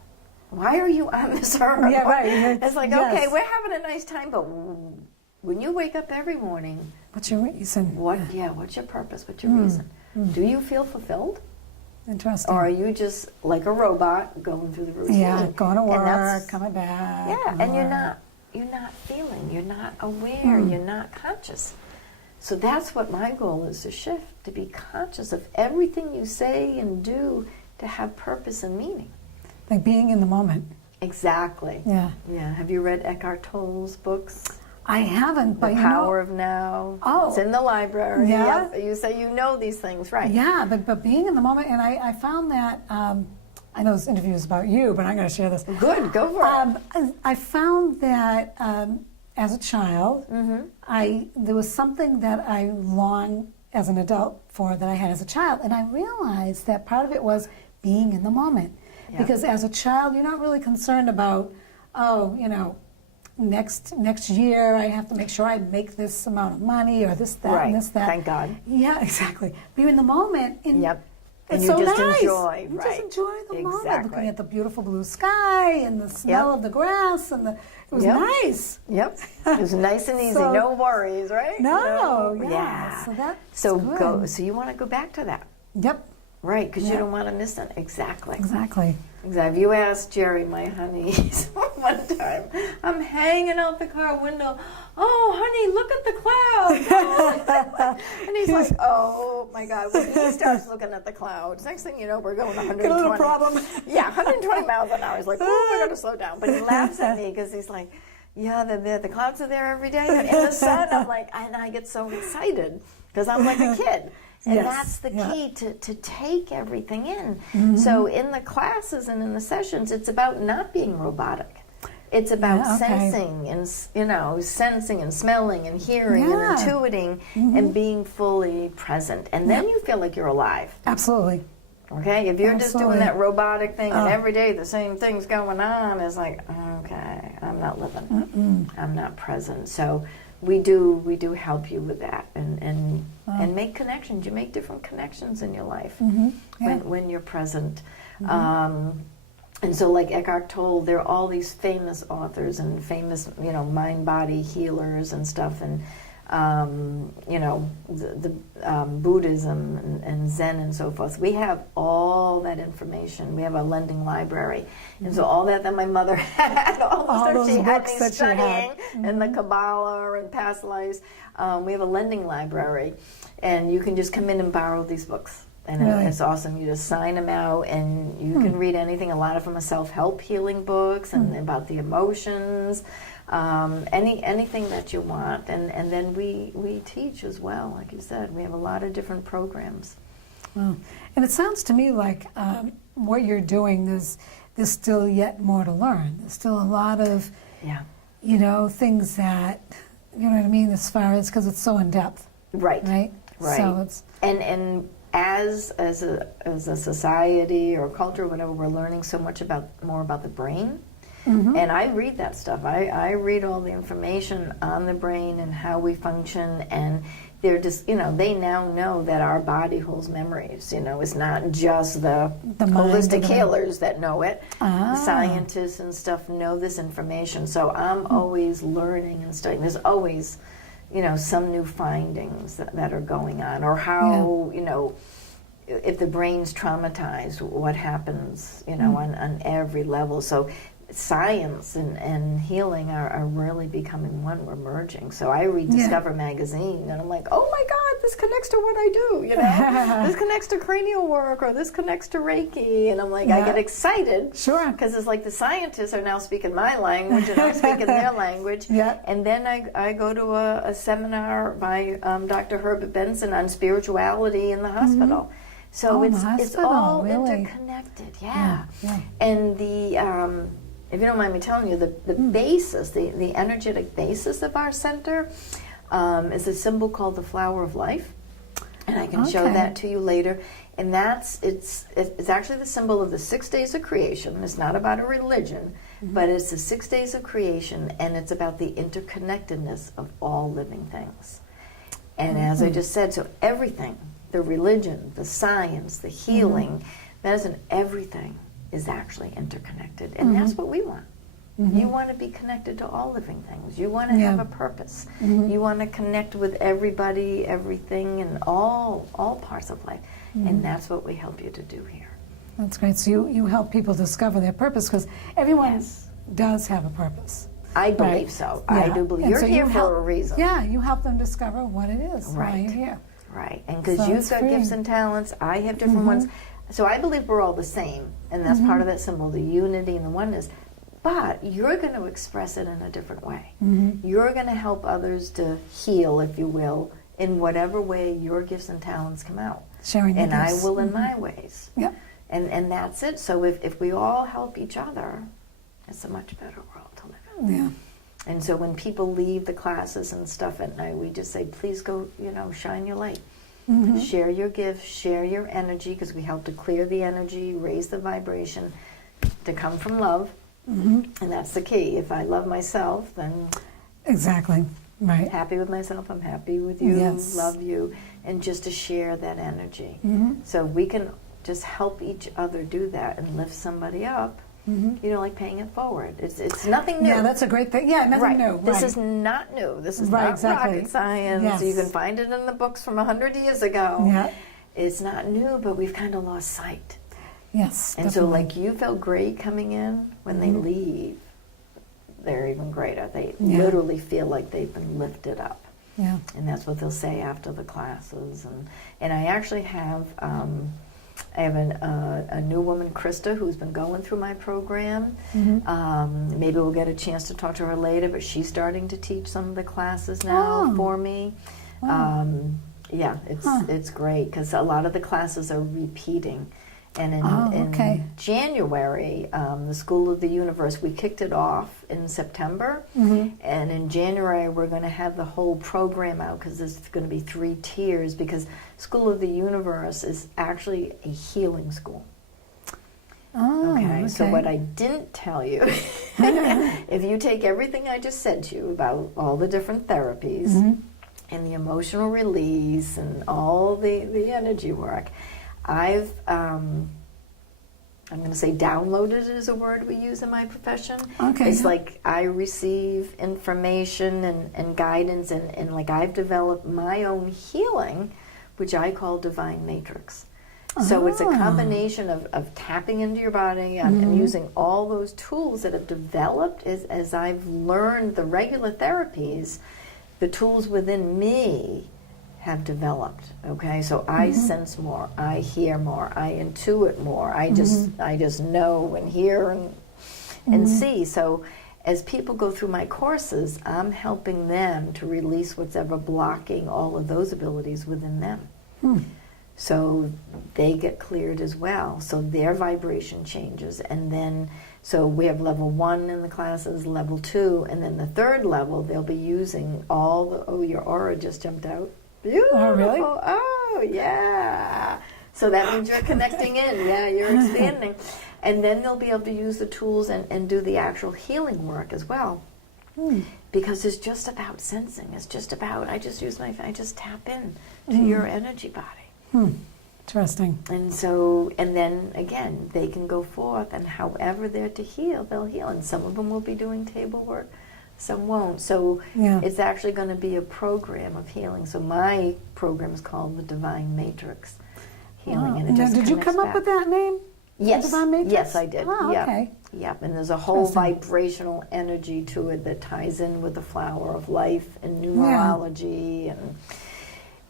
Why are you on this earth? Yeah, right. It's like, Yes. okay, we're having a nice time, but when you wake up every morning, What's your reason? what's your purpose? What's your reason? Do you feel fulfilled? Interesting. Or are you just like a robot going through the routine? Yeah, going to And work, that's- coming back. Yeah, going and to work. you're not feeling, you're not aware, you're not conscious. So that's what my goal is, to shift, to be conscious of everything you say and do, to have purpose and meaning. Like being in the moment. Exactly. Yeah. Yeah. Have you read Eckhart Tolle's books? I haven't, but The you Power know. of Now. Oh. It's in the library. Yeah. Yep. You say you know these things, right? Yeah, but being in the moment, and I found that, I know this interview is about you, but I'm going to share this. Good, go for it. I found that as a child, there was something that I longed as an adult for that I had as a child, and I realized that part of it was being in the moment. Yeah. Because as a child, you're not really concerned about, next year I have to make sure I make this amount of money or this, that, Right. and this, that. Thank God. Yeah, exactly. But you're in the moment, and Yep. And it's you so just nice. enjoy, You right. just enjoy the moment, Exactly. looking at the beautiful blue sky and the smell Yep. of the grass, and it was Yep. nice. Yep. It was nice and easy. So- No worries, right? No, yeah. Yeah. So that's So good. So you want to go back to that, Yep, right? Because you Yeah. don't want to miss it. Exactly. exactly. Exactly. If you ask Jerry, my honey, one time, I'm hanging out the car window. Oh, honey, look at the clouds. And he's like, oh my God. When he starts looking at the clouds, next thing you know, we're going 120. Got a little problem. Yeah, 120 miles an hour. He's like, oh, we're going to slow down. But he laughs at me because he's like, yeah, the clouds are there every day. And in the sun, I'm like, and I get so excited because I'm like a kid. And Yes, that's the yeah. key, to take everything in. So in the classes and in the sessions, it's about not being robotic. It's about Yeah, okay. sensing and sensing and smelling and hearing Yeah. and intuiting and being fully present. And then you feel like you're alive. Absolutely. Okay, if you're just doing Absolutely. that robotic thing and every day the same thing's going on, it's like, okay, I'm not living. I'm not present. So we do help you with that and make connections. You make different connections in your life Yeah. when you're present. And so, like Eckhart Tolle, there are all these famous authors and famous, mind-body healers and stuff, and the Buddhism and Zen and so forth. We have all that information. We have a lending library, and so all that my mother had, all the All stuff those she had books me that she had. studying, and the Kabbalah and past lives. We have a lending library, and you can just come in and borrow these books. And Really? it's awesome. You just sign them out, and you can read anything. A lot of them are self-help healing books and about the emotions, anything that you want. And then we teach as well. Like you said, we have a lot of different programs. Wow. And it sounds to me like what you're doing, there's still yet more to learn. There's still a lot of, Yeah. things that, you know what I mean, as far as, because it's so in depth, Right. right? Right. So it's, And as a society or culture, whatever, we're learning so much more about the brain. And I read that stuff. I read all the information on the brain and how we function, and they're just, they now know that our body holds memories. It's not just the mind holistic of the- healers that know it. Ah. The scientists and stuff know this information. So I'm always learning and studying. There's always some new findings that are going on, or how, if the brain's traumatized, what happens, on every level. So science and healing are really becoming one. We're merging. So I read Discover magazine, and I'm like, oh my God, this connects to what I do, this connects to cranial work, or this connects to Reiki, and I'm like, I get excited. Sure. Because it's like the scientists are now speaking my language, and I'm speaking their language. Yeah. And then I go to a seminar by Dr. Herbert Benson on spirituality in the hospital. So Oh, in it's the it's hospital, all really? interconnected, yeah. Yeah. And the if you don't mind me telling you, the basis, the energetic basis of our center, is a symbol called the flower of life, and I can show Okay. that to you later. And it's actually the symbol of the 6 days of creation. It's not about a religion, but it's the 6 days of creation, and it's about the interconnectedness of all living things. And as I just said, so everything, the religion, the science, the healing, medicine, everything is actually interconnected. And that's what we want. You want to be connected to all living things. You want to have a purpose. You want to connect with everybody, everything, and all parts of life. And that's what we help you to do here. That's great. So you help people discover their purpose, because everyone does have a purpose. I believe so. I Yeah. do believe. And You're so here you for help- a reason. Yeah, you help them discover what it is. Right. Why you're here. Right. And because So you've it's got free. gifts and talents, I have different ones. So I believe we're all the same. And that's part of that symbol, the unity and the oneness. But you're going to express it in a different way. You're going to help others to heal, if you will, in whatever way your gifts and talents come out. Sharing the And I gifts. will in my ways. Yep. And that's it. So if we all help each other, it's a much better world to live in. Yeah. And so when people leave the classes and stuff at night, we just say, please go, shine your light. Share your gifts, share your energy, because we help to clear the energy, raise the vibration, to come from love. And that's the key. If I love myself, then Exactly. Right. happy with myself, I'm happy with you, Yes. love you, and just to share that energy. So we can just help each other do that and lift somebody up, like paying it forward. It's nothing new. Yeah, that's a great thing. Yeah, nothing Right. new. This right. is not new. This is Right, not exactly. rocket science. Yes. You can find it in the books from 100 years ago. Yeah. It's not new, but we've kind of lost sight. Yes. And so, definitely. like, you felt great coming in. When they leave, they're even greater. They literally feel like they've been lifted up. Yeah. And that's what they'll say after the classes. And I actually have a new woman, Krista, who's been going through my program. Maybe we'll get a chance to talk to her later, but she's starting to teach some of the classes now for me. Yeah, it's great, because a lot of the classes are repeating. And in January, the School of the Universe, we kicked it off in September. And in January, we're going to have the whole program out, because there's going to be 3 tiers, because School of the Universe is actually a healing school. Oh, Okay, so what I didn't tell you, if you take everything I just said to you about all the different therapies and the emotional release and all the energy work, I'm going to say downloaded is a word we use in my profession. Okay. It's like I receive information and guidance, and like I've developed my own healing, which I call Divine Matrix. So it's a combination of tapping into your body. I'm using all those tools that have developed as I've learned the regular therapies. The tools within me have developed. Okay, so I sense more, I hear more, I intuit more. I just know and hear and see. So as people go through my courses, I'm helping them to release what's ever blocking all of those abilities within them. So they get cleared as well. So their vibration changes. And then, so we have level 1 in the classes, level 2, and then the 3rd level, they'll be using your aura just jumped out. Beautiful. Oh, really? Oh, yeah. So that means you're connecting in. Yeah, you're expanding. And then they'll be able to use the tools and do the actual healing work as well. Because it's just about sensing. It's just about, I just tap in to your energy body. Interesting. And so, and then again, they can go forth, and however they're to heal, they'll heal. And some of them will be doing table work, some won't. So it's actually going to be a program of healing. So my program is called the Divine Matrix Healing. And it just did you come up back. with that name? Yes. The Divine Matrix? Yes, I did. Oh, Yep. okay. Yep. And there's a whole vibrational energy to it that ties in with the flower of life and numerology and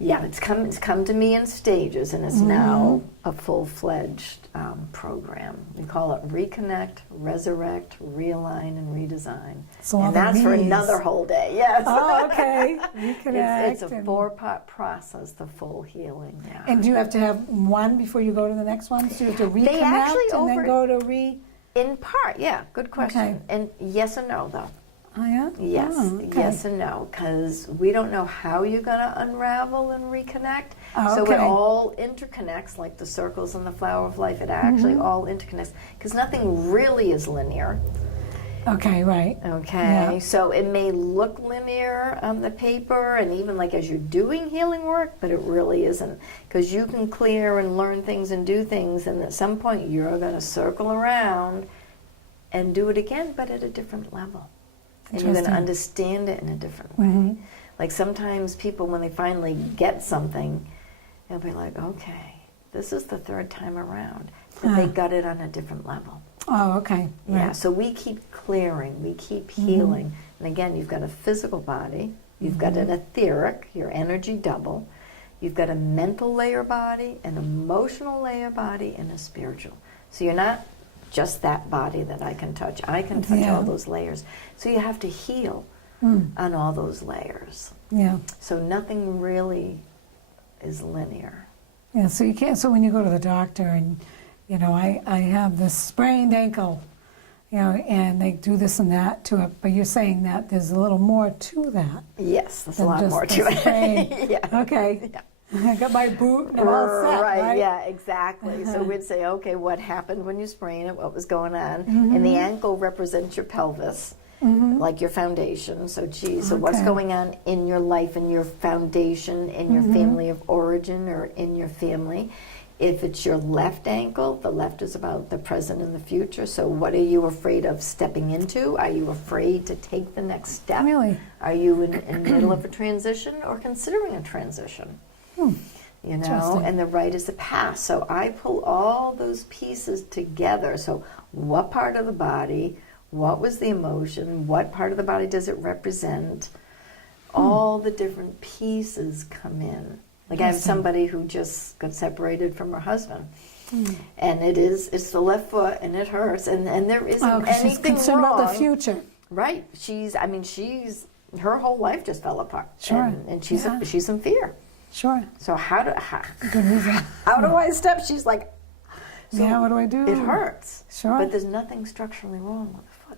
it's come to me in stages, and it's now a full-fledged program. We call it Reconnect, Resurrect, Realign, and Redesign. So and that's for another whole day. Yes. Oh, okay. Reconnect. It's a 4-part process, the full healing. Yeah. And do you have to have one before you go to the next one? So you have to They actually reconnect and then go to In part, yeah. Good question. Okay. And yes and no, though. Oh, yeah? Yes, Oh, okay. yes and no, because we don't know how you're going to unravel and reconnect. Oh, So okay. it all interconnects, like the circles in the flower of life. It actually all interconnects, because nothing really is linear. Okay, right. Okay, Yeah. so it may look linear on the paper and even like as you're doing healing work, but it really isn't, because you can clear and learn things and do things, and at some point you're going to circle around and do it again, but at a different level. And you're going to Interesting. understand it in a different way. Like sometimes people, when they finally get something, they'll be like, okay, this is the third time around. But they got it on a different level. Oh, okay. Right. Yeah, so we keep clearing, we keep healing. And again, you've got a physical body, you've got an etheric, your energy double, you've got a mental layer body, an emotional layer body, and a spiritual. So you're not just that body that I can touch. I can touch all those layers. So you have to heal on all those layers. Yeah. So nothing really is linear. Yeah, so you can't, so when you go to the doctor and, you know, I have this sprained ankle, you know, and they do this and that to it, but you're saying that there's a little more to that. Yes, there's a than lot just more the to sprain. it. Yeah. Okay. Yeah. I got my boot and I'm all set, right? Yeah, exactly. So we'd say, okay, what happened when you sprained it? What was going on? And the ankle represents your pelvis, like your foundation. So, so what's Okay. going on in your life, in your foundation, in your family of origin, or in your family? If it's your left ankle, the left is about the present and the future. So what are you afraid of stepping into? Are you afraid to take the next step? Really? Are you in the middle of a transition or considering a transition? You know, Interesting. and the right is the past. So I pull all those pieces together. So what part of the body, what was the emotion, what part of the body does it represent? All the different pieces come in. Like I have somebody who just got separated from her husband. And it's the left foot and it hurts, and there isn't 'cause she's anything concerned wrong. about the future. Right. Her whole life just fell apart. Sure. And she's Yeah. she's in fear. Sure. So how do I step? She's like, so yeah, what do I do? it hurts. Sure. But there's nothing structurally wrong with the foot.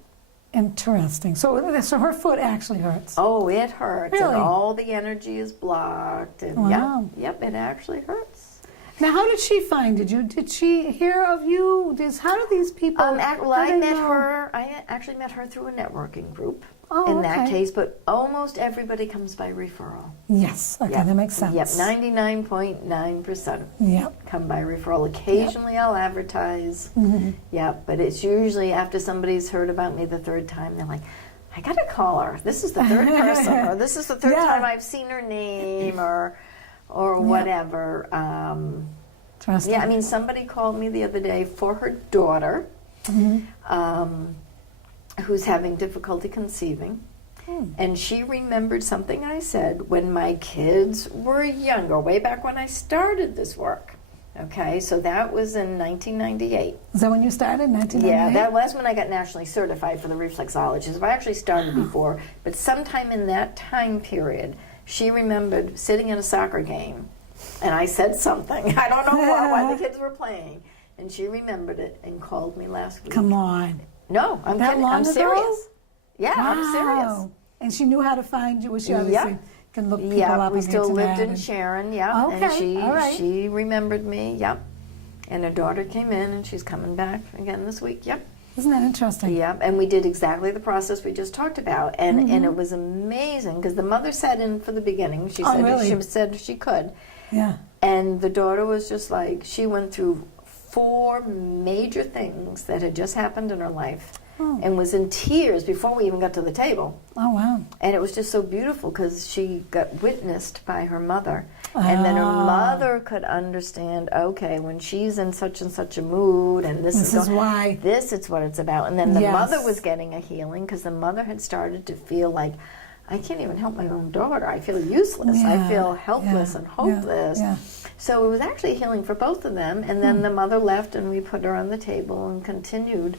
Interesting. So her foot actually hurts. Oh, it hurts. Really? And all the energy is blocked. And Wow. yep, it actually hurts. Now, how did she find you? Did she hear of you? How do these people? Well, how I do they met know? her. I actually met her through a networking group. Oh, in that okay. case, but almost everybody comes by referral. Yes. Okay, Yep. that makes sense. Yep, 99.9%. Yep. Come by referral. Occasionally I'll advertise. Yep, but it's usually after somebody's heard about me the third time, they're like, I gotta call her. This is the third person, or this is the third Yeah. time I've seen her name, or whatever. Interesting. Yeah, I mean, somebody called me the other day for her daughter, who's having difficulty conceiving. And she remembered something I said when my kids were younger, way back when I started this work. Okay, so that was in 1998. Is that when you started, 1998? Yeah, that's when I got nationally certified for the reflexologist. I actually started before, but sometime in that time period, she remembered sitting in a soccer game, and I said something. I don't know why the kids were playing. And she remembered it and called me last week. Come on. No, I'm That kidding. long I'm ago? serious. Yeah, Wow. I'm serious. And she knew how to find you. She obviously can look people Yeah, up we on the still lived internet in and- Sharon, yeah. Okay, And all right. she remembered me, yep. And her daughter came in and she's coming back again this week, yep. Isn't that interesting? Yep, and we did exactly the process we just talked about. And it was amazing because the mother sat in for the beginning. She Oh, said really? she said she could. Yeah. And the daughter was just like, she went through 4 major things that had just happened in her life and was in tears before we even got to the table. Oh, wow. And it was just so beautiful because she got witnessed by her mother. And then her mother could understand, okay, when she's in such and such a mood, and this is why. This is what it's about. And then the Yes. mother was getting a healing because the mother had started to feel like, I can't even help my own daughter. I feel useless. I Yeah, feel helpless yeah, and hopeless. yeah. So it was actually healing for both of them. And then the mother left and we put her on the table and continued.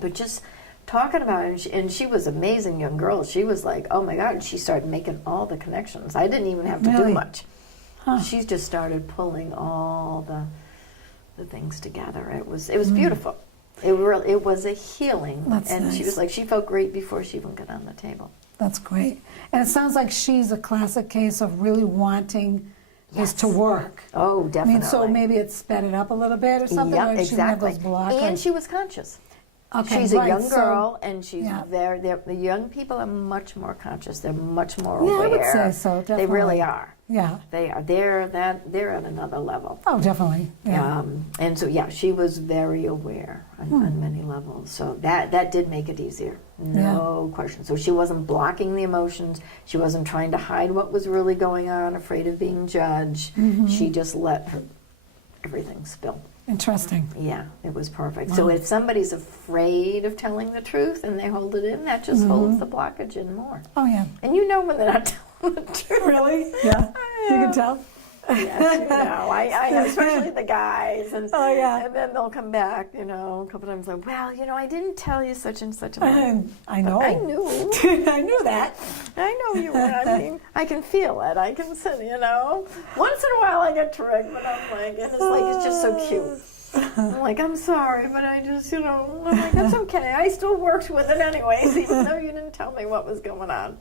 But just talking about it, and she was an amazing young girl. She was like, oh my God, she started making all the connections. I didn't even have to do Really? much. Huh. She just started pulling all the things together. It was beautiful. It was a healing. That's and nice. she was like, she felt great before she even got on the table. That's great. And it sounds like she's a classic case of really wanting this to work. Oh, I definitely. mean, so maybe it sped it up a little bit or something, Yep, or she didn't have exactly. those blockers. And she was conscious. Okay, She's a right, young so- girl, and she's yeah. the young people are much more conscious. They're much more Yeah, I aware. would say so, They really definitely. are. Yeah. They are. They're at another level. Oh, definitely. Yeah. And so, yeah, she was very aware on many levels. So that did make it easier. No question. So she wasn't blocking the emotions. She wasn't trying to hide what was really going on, afraid of being judged. Mm-hmm. She just let everything spill. Interesting. Yeah, it was perfect. Wow. So if somebody's afraid of telling the truth and they hold it in, that just holds the blockage in more. Oh, yeah. And you know when they're not telling the truth. Really? Yeah. You can tell? Yes, you know. I know, especially the guys. And, Oh, yeah. and then they'll come back, a couple times like, well, I didn't tell you such and such. And I know. I knew. I knew that. I know you were. I mean, I can feel it. I can see, Once in a while I get tricked, but I'm like, and it's just so cute. I'm like, I'm sorry, but I just, I'm like, that's okay. I still worked with it anyways, even though you didn't tell me what was going on.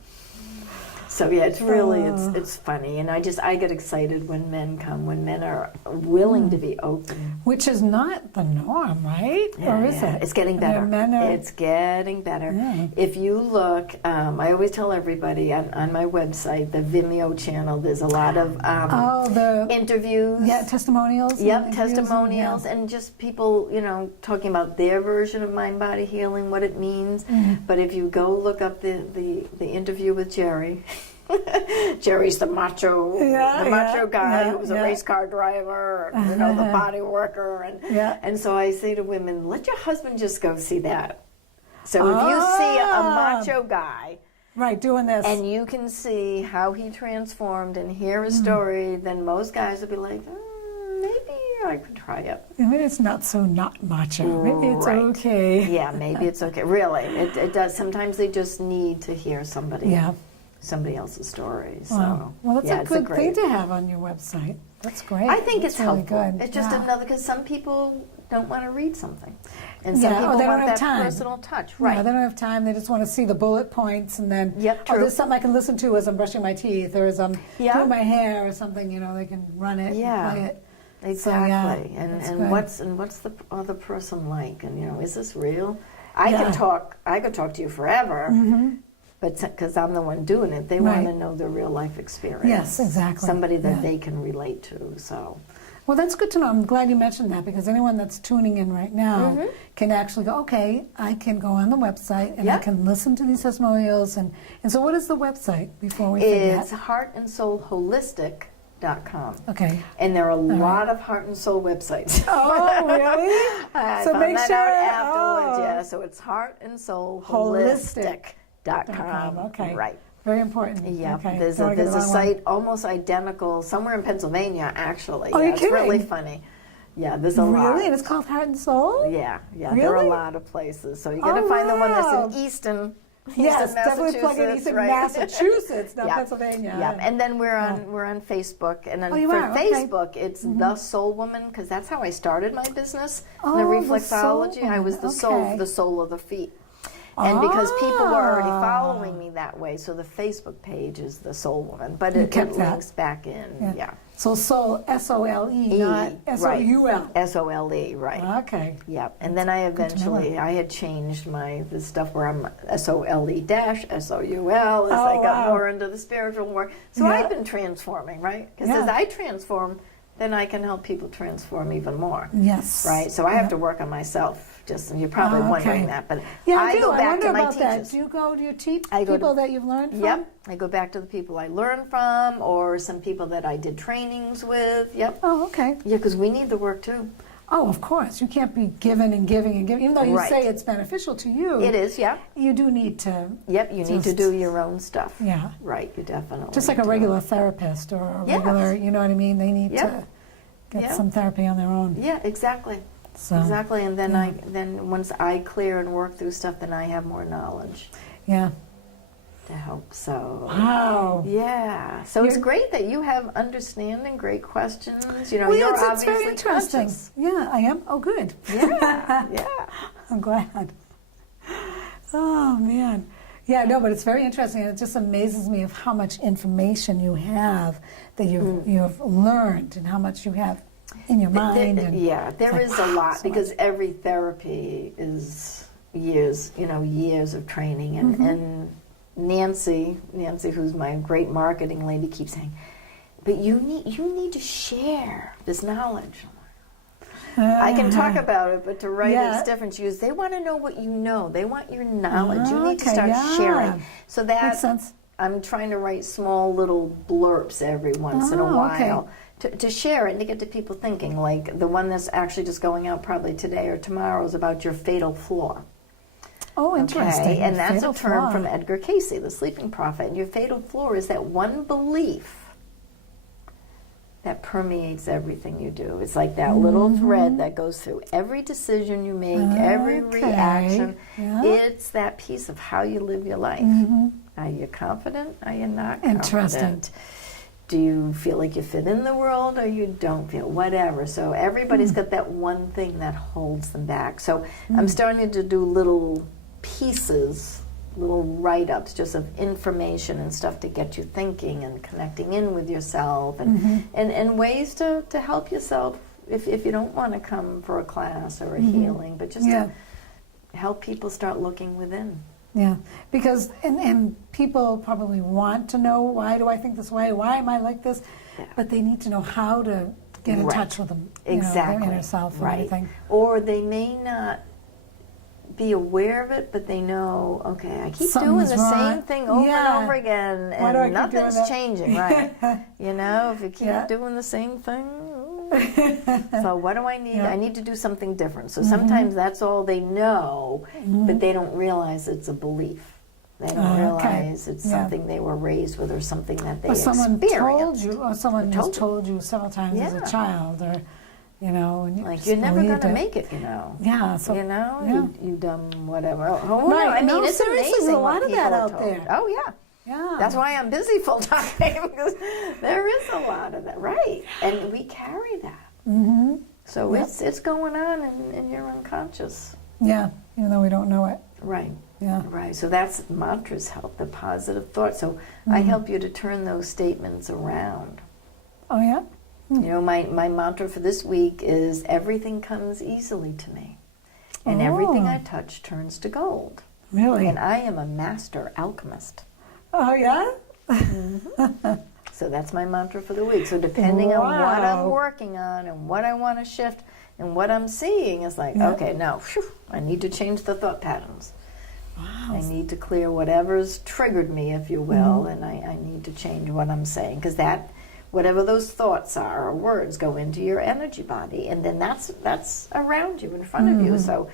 So yeah, it's really, it's funny. And I get excited when men come, when men are willing to be open. Which is not the norm, right? Yeah, or is yeah. it? It's getting I mean, better. men are- It's getting better. Yeah. If you look, I always tell everybody on my website, the Vimeo channel, there's a lot of the interviews. testimonials. and Yep, interviews and- testimonials, and just people, talking about their version of mind-body healing, what it means. But if you go look up the interview with Jerry, Jerry's the macho guy who was a race car driver, the body worker, and so I say to women, let your husband just go see that. So if you see a macho guy, Right, doing this. and you can see how he transformed and hear his story, then most guys will be like, maybe I could try it. Maybe it's not so not macho. Maybe it's Right. okay. Yeah, maybe it's okay. Really, it does. Sometimes they just need to hear somebody else's story. So, Wow. Well, that's yeah, a it's good great. thing to have on your website. That's great. I think That's it's really helpful. good. It's just Yeah. another, because some people don't want to read something, and some Yeah, or people they don't want have that time. personal touch. Yeah, Right. they don't have time. They just want to see the bullet points and then, Yep, oh, true. there's something I can listen to as I'm brushing my teeth or as I'm Yeah. doing my hair or something, they can run it Yeah. and play it. Exactly. So, yeah, that's and good. what's the other person like? And is this real? I Yeah. could talk to you forever. But because I'm the one doing it, they Right. want to know their real life experience. Yes, exactly. Somebody that Yeah. they can relate to. So, Well, that's good to know. I'm glad you mentioned that because anyone that's tuning in right now can actually go, okay, I can go on the website and I Yeah. can listen to these testimonials. And so what is the website before we forget? it's heartandsoulholistic.com. Okay. And there are a lot of heart and soul websites. Oh, really? I So found make that sure- out afterwards. oh. Yeah, so it's heartandsoulholistic.com. Okay. Right. Very important. Yeah, Okay. there's Don't a wanna get the wrong one. site almost identical somewhere in Pennsylvania, actually. Oh, yeah, you're it's really kidding? funny. Yeah, there's a lot. Really? And it's called Heart and Soul? Yeah, there are a Really? lot of places. So you got to Oh, find the one wow. that's in Easton. Yes, Easton, definitely plug in Easton, right? Massachusetts, not Yeah. Pennsylvania. Yeah, and then we're on Facebook, and then Oh, you for are? Okay. Facebook, it's the Soul Woman, because that's how I started my business. Oh, the the reflexology. Soul I was the Woman. Okay. soul of the feet. And because people were already Ah. following me that way, so the Facebook page is the Soul Woman, but it kept that. links back in. Yeah. So Soul, S-O-L-E, not S-O-U-L. S-O-L-E, right. Okay. Yep. And then I eventually, I had changed this stuff where I'm S-O-L-E dash S-O-U-L as I got more into the spiritual work. So Yeah. I've been transforming, right? Because as I transform, then I can help people transform even more. Yes. Right? So I have to work on myself. And you're probably wondering that, but Yeah, I go I back wonder to my about that. teachers. Do you teach I go to- people that you've learned from? Yep, I go back to the people I learned from, or some people that I did trainings with. Yep. Oh, okay. Yeah, because we need the work too. Oh, of course. You can't be giving and giving and giving. Even though you Right. say it's beneficial to you, It is, yeah. you do need to, Yep, you need to Just- do your own stuff. yeah. Right, you definitely. Just like a do. regular therapist or a Yes. regular, you know what I mean? They need Yep. to get Yep. some therapy on their own. Yeah, exactly. So, Exactly, and then yeah. then once I clear and work through stuff, then I have more knowledge. Yeah. to help. So Wow. yeah, so it's great that you have understanding, great questions. You know, Well, you're it's obviously very interesting. conscious. Yeah, I am. Oh, good. Yeah, yeah. I'm glad. Oh, man. Yeah, no, but it's very interesting. It just amazes me of how much information you have that you've learned and how much you have in your mind. And Yeah, there like, is a wow, lot so because every therapy is years, years of training. And Nancy, who's my great marketing lady, keeps saying, but you need to share this knowledge. I can talk about it, but to write it's different. She goes, they want to know what you know. They want your knowledge. You need to start sharing. So that makes sense. I'm trying to write small little blurbs every once in a while to share it and to get to people thinking. Like the one that's actually just going out probably today or tomorrow is about your fatal flaw. Oh, interesting. Okay? And that's Fatal a term flaw. from Edgar Cayce, the sleeping prophet. And your fatal flaw is that one belief that permeates everything you do. It's like that little thread that goes through every decision you make, every reaction. Yeah. It's that piece of how you live your life. Are you confident? Are you not confident? Interesting. Do you feel like you fit in the world or you don't feel? Whatever. So everybody's got that one thing that holds them back. So I'm starting to do little pieces, little write-ups just of information and stuff to get you thinking and connecting in with yourself and ways to help yourself if you don't want to come for a class or a healing, but just to help people start looking within. Yeah, because and people probably want to know, why do I think this way? Why am I like this? Yeah. But they need to know how to get in touch with them, Exactly. their inner self and everything. Or they may not be aware of it, but they know, okay, I keep Something's doing the wrong. same thing over and over again, Why do I and keep doing nothing's that? changing, right? If you keep doing the same thing, so what do I need? I need to do something different. So sometimes that's all they know, but they don't realize it's a belief. They don't realize it's something they were raised with or something that they Or someone experienced. told you, or someone has told you. told you several times as a child, or and you Like, just you're never going believed to it. make it, Yeah, so you dumb whatever. Oh, Right, no, I mean, no, it's seriously, amazing there's a what lot of people that are out told. there. Oh, yeah. yeah. That's why I'm busy full time, because there is a lot of that, right? And we carry that. So it's going on in your unconscious. Yeah, even though we don't know it. Right. Yeah. Right. So that's mantras help, the positive thought. So I help you to turn those statements around. Oh, yeah? My mantra for this week is everything comes easily to me. And everything I touch turns to gold. Really? And I am a master alchemist. Oh, yeah? So that's my mantra for the week. So depending on what I'm Wow. working on and what I want to shift and what I'm seeing is like, okay, now I need to change the thought patterns. Wow. I need to clear whatever's triggered me, if you will, and I need to change what I'm saying, because that, whatever those thoughts are or words, go into your energy body, and then that's around you, in front of you. So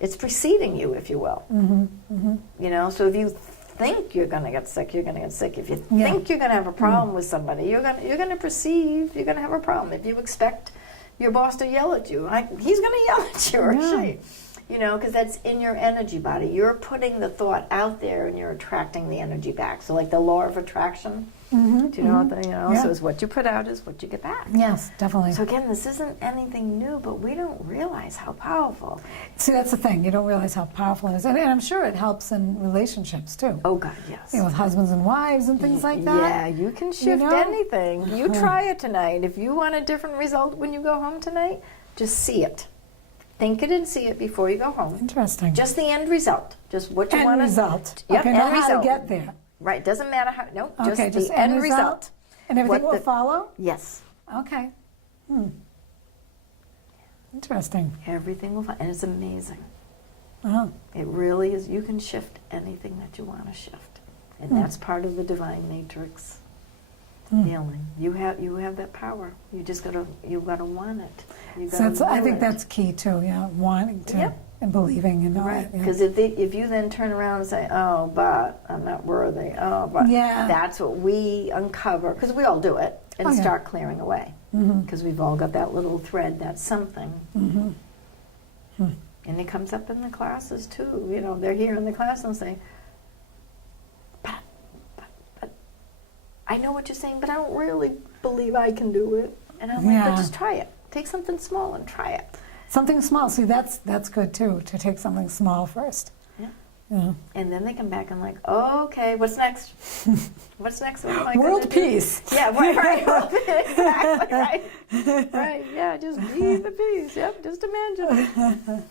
it's preceding you, if you will. So if you think you're going to get sick, you're going to get sick. If you think you're going to have a problem with somebody, you're going to perceive you're going to have a problem. If you expect your boss to yell at you, he's going to yell at you, or she. Because that's in your energy body. You're putting the thought out there and you're attracting the energy back. So like the law of attraction, do you know what so it's what you put out is what you get back. Yes, definitely. So again, this isn't anything new, but we don't realize how powerful. See, that's the thing. You don't realize how powerful it is. And I'm sure it helps in relationships, too. Oh, God, yes. With husbands and wives and things like that. Yeah, you can shift anything. You try it tonight. If you want a different result when you go home tonight, just see it. Think it and see it before you go home. Interesting. Just the end result. Just what you want to... End result. Yep, okay, end not how result. to get there. Right, doesn't matter how... No, just Okay, the end result. And everything What will follow? Yes. Okay. Interesting. Everything will follow. And it's amazing. Oh. It really is. You can shift anything that you want to shift. And that's part of the divine matrix healing. You have that power. You just gotta want it. You So gotta I will think it. that's key too, wanting to and believing and all Right, that. because if you then turn around and say, oh, but I'm not worthy, oh, but that's what we uncover, because we all do it, and start clearing away, because we've all got that little thread, that's something. And it comes up in the classes too, they're here in the class and say, but I know what you're saying, but I don't really believe I can do it. And I'm like, but just try it. Take something small and try it. Something small. See, that's good too, to take something small first. Yeah. Yeah. And then they come back and like, oh, okay, what's next? What's next? What am I World gonna do? peace. Yeah, right. World peace. Exactly, right. Right, yeah, just be the peace. Yep, just imagine it.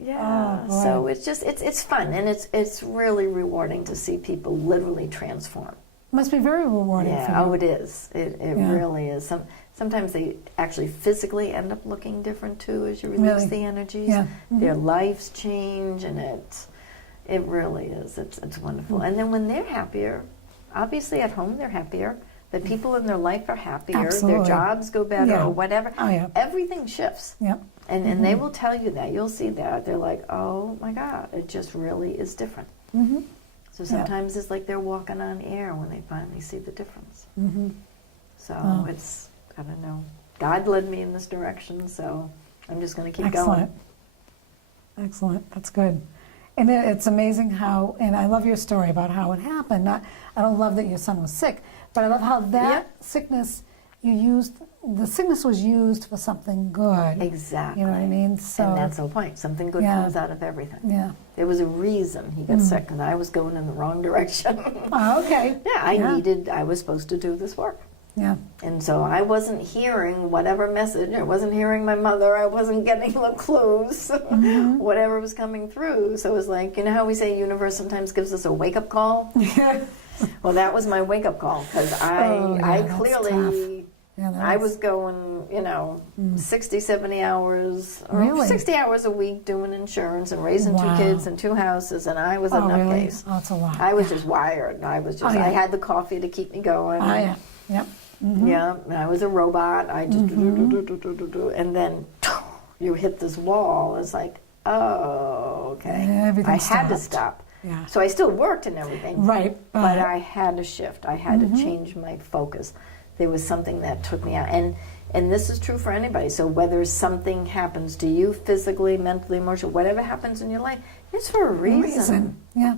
Yeah, Oh, so it's just, it's fun, and it's really rewarding to see people literally transform. Must be very rewarding for you. Yeah, oh, it is. It Yeah. really is. Sometimes they actually physically end up looking different too as you release Really? the energies. Yeah. Their lives change, and it really is. It's wonderful. And then when they're happier, obviously at home they're happier. The people in their life are happier. Absolutely. Their jobs go better, Yeah. or whatever. Oh, yeah. Everything shifts. Yep. And they will tell you that. You'll see that. They're like, oh my God, it just really is different. Mm-hmm. So sometimes it's like they're walking on air when they finally see the difference. Mm-hmm. So Oh. it's, I don't know. God led me in this direction, so I'm just going to keep Excellent. going. Excellent. That's good. And it's amazing how, and I love your story about how it happened. I don't love that your son was sick, but I love how that sickness the sickness was used for something good. Exactly. You know what I mean? So, and that's the point. Something good Yeah. comes out of everything. yeah. There was a reason he got sick, because I was going in the wrong direction. Oh, okay. Yeah, I was supposed to do this work. Yeah. And so I wasn't hearing whatever message, I wasn't hearing my mother, I wasn't getting the clues, whatever was coming through. So it was like, you know how we say universe sometimes gives us a wake-up call? Well, that was my wake-up call, because I that's clearly, Yeah, that I is- was going, 60, 70 hours, or Really? 60 hours a week doing insurance and raising Wow. 2 kids and 2 houses, and I was a Oh, really? nutcase. Oh, it's a lot. I was just wired. I was just, Oh, yeah. I had the coffee to keep me going. Oh, yeah. Yep. Yeah, and I was a robot. I just do, and then you hit this wall. It's like, oh, okay. Everything I had to stopped. stop. Yeah. So I still worked and everything, Right. but I had to shift. I had to change my focus. There was something that took me out, and this is true for anybody. So whether something happens to you physically, mentally, emotionally, whatever happens in your life, it's for a reason. Yeah.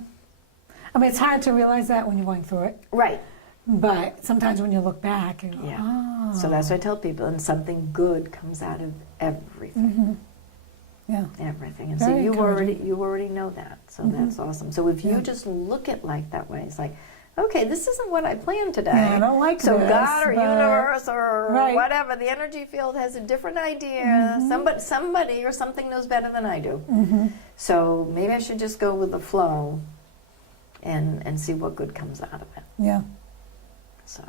I mean, it's hard to realize that when you're going through it, Right. but sometimes when you look back, you go, Yeah. oh. So that's what I tell people, and something good comes out of everything. Yeah. Everything. And Very so you encouraging. already know that. So that's awesome. So if you Yeah. just look at life that way, it's like, okay, this isn't what I planned today. Yeah, I don't like so this, God or but- universe or Right. whatever, the energy field has a different idea. Somebody or something knows better than I do. So maybe I should just go with the flow and see what good comes out of it. Yeah. So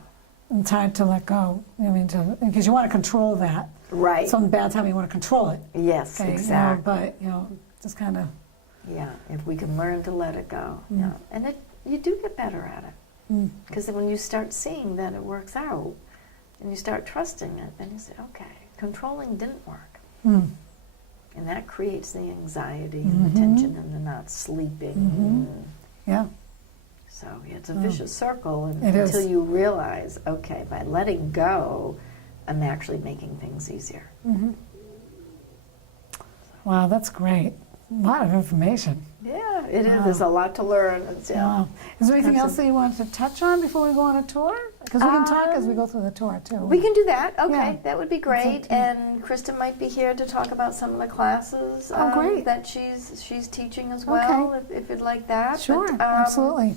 It's hard to let go. I mean, because you want to control that. right. Some bad time, you want to control it. Yes, Okay, exactly. But, just kind of, Yeah, if we can learn to let it go. Yeah. And you do get better at it. Because when you start seeing that it works out, and you start trusting it, then you say, okay, controlling didn't work. And that creates the anxiety and the tension and the not sleeping. yeah. So it's a vicious circle It is. until you realize, okay, by letting go, I'm actually making things easier. Wow, that's great. A lot of information. Yeah, it is. Wow. There's a lot to learn. Wow. Is there anything else that you wanted to touch on before we go on a tour? Because we can talk as we go through the tour, too. We can do that. Okay, Yeah. that would be great. okay. And Krista might be here to talk about some of the classes Oh, great. that she's teaching as well, if you'd like that. Sure, But, absolutely.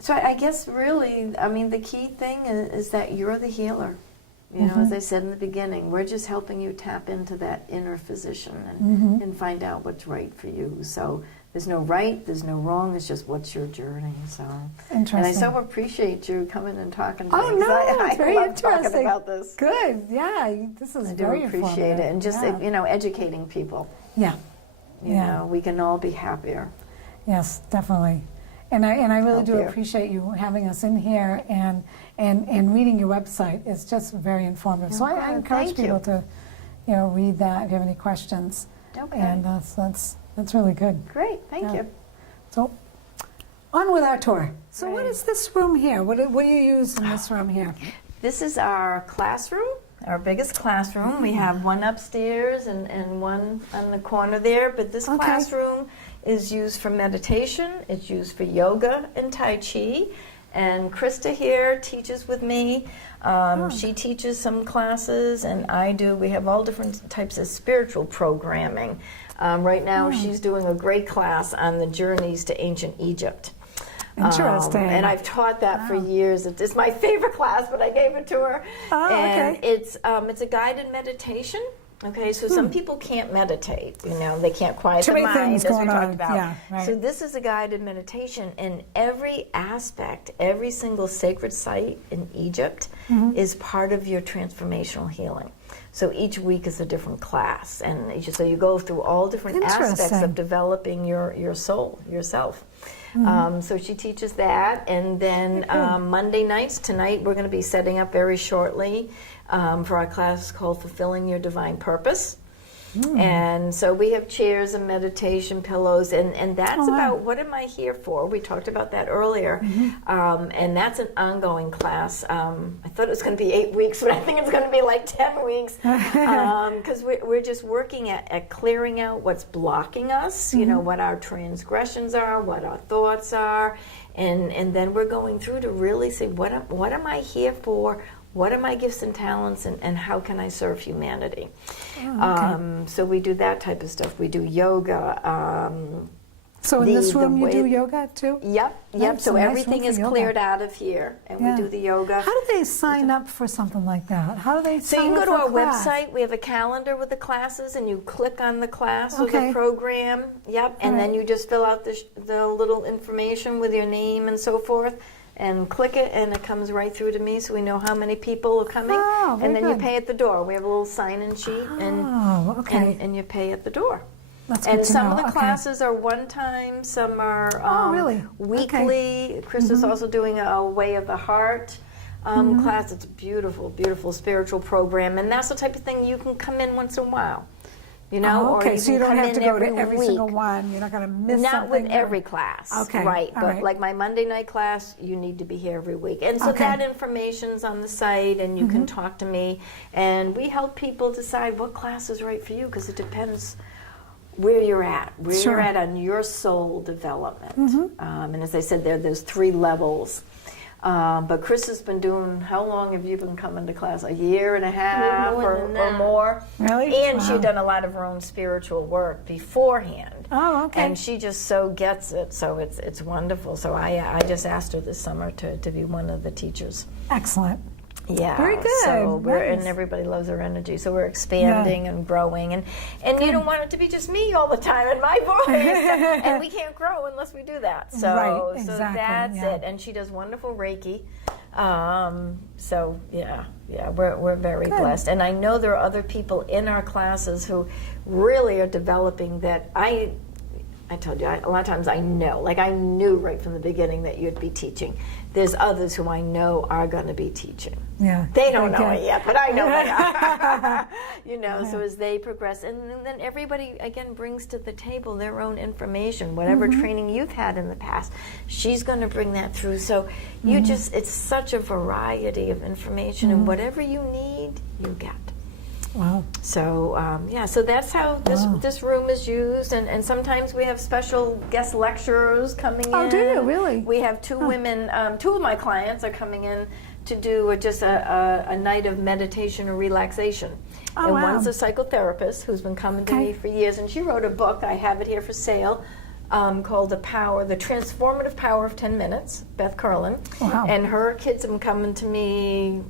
So I guess really, I mean, the key thing is that you're the healer. You know, as I said in the beginning, we're just helping you tap into that inner physician and find out what's right for you. So there's no right, there's no wrong. It's just what's your journey. So, Interesting. and I so appreciate you coming and talking to me. Oh, 'cause no, I it's very love talking interesting. about this. Good, yeah. This is I do very appreciate informative. it, and just yeah. educating people. Yeah, You Yeah. know, we can all be happier. yes, definitely. And I really do Healthier. appreciate you having us in here and reading your website. It's just very informative. So I Okay, encourage thank you. people to, read that if you have any questions. Okay, And so that's really good. great, thank Yeah. you. So on with our tour. So what Right. is this room here? What do you use in this room here? This is our classroom, our biggest classroom. We have one upstairs and one on the corner there, but this Okay. classroom is used for meditation, it's used for yoga and Tai Chi, And Krista here teaches with me. She teaches some classes, and I do. We have all different types of spiritual programming. Right now, she's doing a great class on the journeys to ancient Egypt. Interesting. And I've taught that for years. It's my favorite class, but I gave it to her. And it's a guided meditation. Okay, so some people can't meditate. You know, they can't quiet the mind, as we talked about. Yeah, right. So this is a guided meditation, and every aspect, every single sacred site in Egypt is part of your transformational healing. So each week is a different class, and so you go through all different aspects of developing your soul, yourself. So she teaches that, and then Monday nights, tonight we're going to be setting up very shortly for our class called Fulfilling Your Divine Purpose. And so we have chairs and meditation pillows, and that's about what am I here for? We talked about that earlier, and that's an ongoing class. I thought it was going to be 8 weeks, but I think it's going to be like 10 weeks, because we're just working at clearing out what's blocking us, you know, what our transgressions are, what our thoughts are, and then we're going through to really see what am I here for? What are my gifts and talents, and how can I serve humanity? So we do that type of stuff. We do yoga. So in this room you do yoga too? Yep. So everything is cleared out of here, and we do the yoga. How do they sign up for something like that? How do they So sign you up can go to for our a class? website. We have a calendar with the classes, and you click on the class or the program. And then you just fill out the little information with your name and so forth, and click it, and it comes right through to me, so we know how many people are coming. And then you pay at the door. We have a little sign-in sheet, and you pay at the door. That's and good to some know. of the classes are one time, some are weekly. Chris is also doing a Way of the Heart class. It's a beautiful, beautiful spiritual program, and that's the type of thing you can come in once in a while. You know, or so you don't have to go to every week. single one. You're not going to miss Not something. with every class, Okay. right? All But right. like my Monday night class, you need to be here every week, and so that information's on the site, and you can talk to me, and we help people decide what class is right for you, because it depends where you're at, you're at on your soul development. And as I said, there's 3 levels. But Chris has been doing, how long have you been coming to class? A year and a half or more? Really? And she'd done a lot of her own spiritual work beforehand. Oh, okay. And she just so gets it, so it's wonderful. So I just asked her this summer to be one of the teachers. Excellent. Yeah, Very good. So and Nice. everybody loves her energy. So we're expanding and growing, and you don't want it to be just me all the time and my voice, and we can't grow unless we do that. So so that's it. And she does wonderful Reiki. So we're very blessed, and I know there are other people in our classes who really are developing that. I told you, a lot of times I know, like I knew right from the beginning that you'd be teaching. There's others who I know are going to be teaching. Yeah. They don't know it yet, but I know they are. You know, so as they progress, and then everybody, again, brings to the table their own information, whatever training you've had in the past, she's going to bring that through. So you it's such a variety of information, and whatever you need, you get. Wow. So, so that's how this room is used, and sometimes we have special guest lecturers coming in. Oh, do you? Really? We have 2 women, 2 of my clients are coming in to do just a night of meditation or relaxation. Oh, and wow. one's a psychotherapist who's been coming to me for years, and she wrote a book, I have it here for sale, called The Transformative Power of 10 Minutes, Beth Carlin. Wow. And her kids have been coming to me,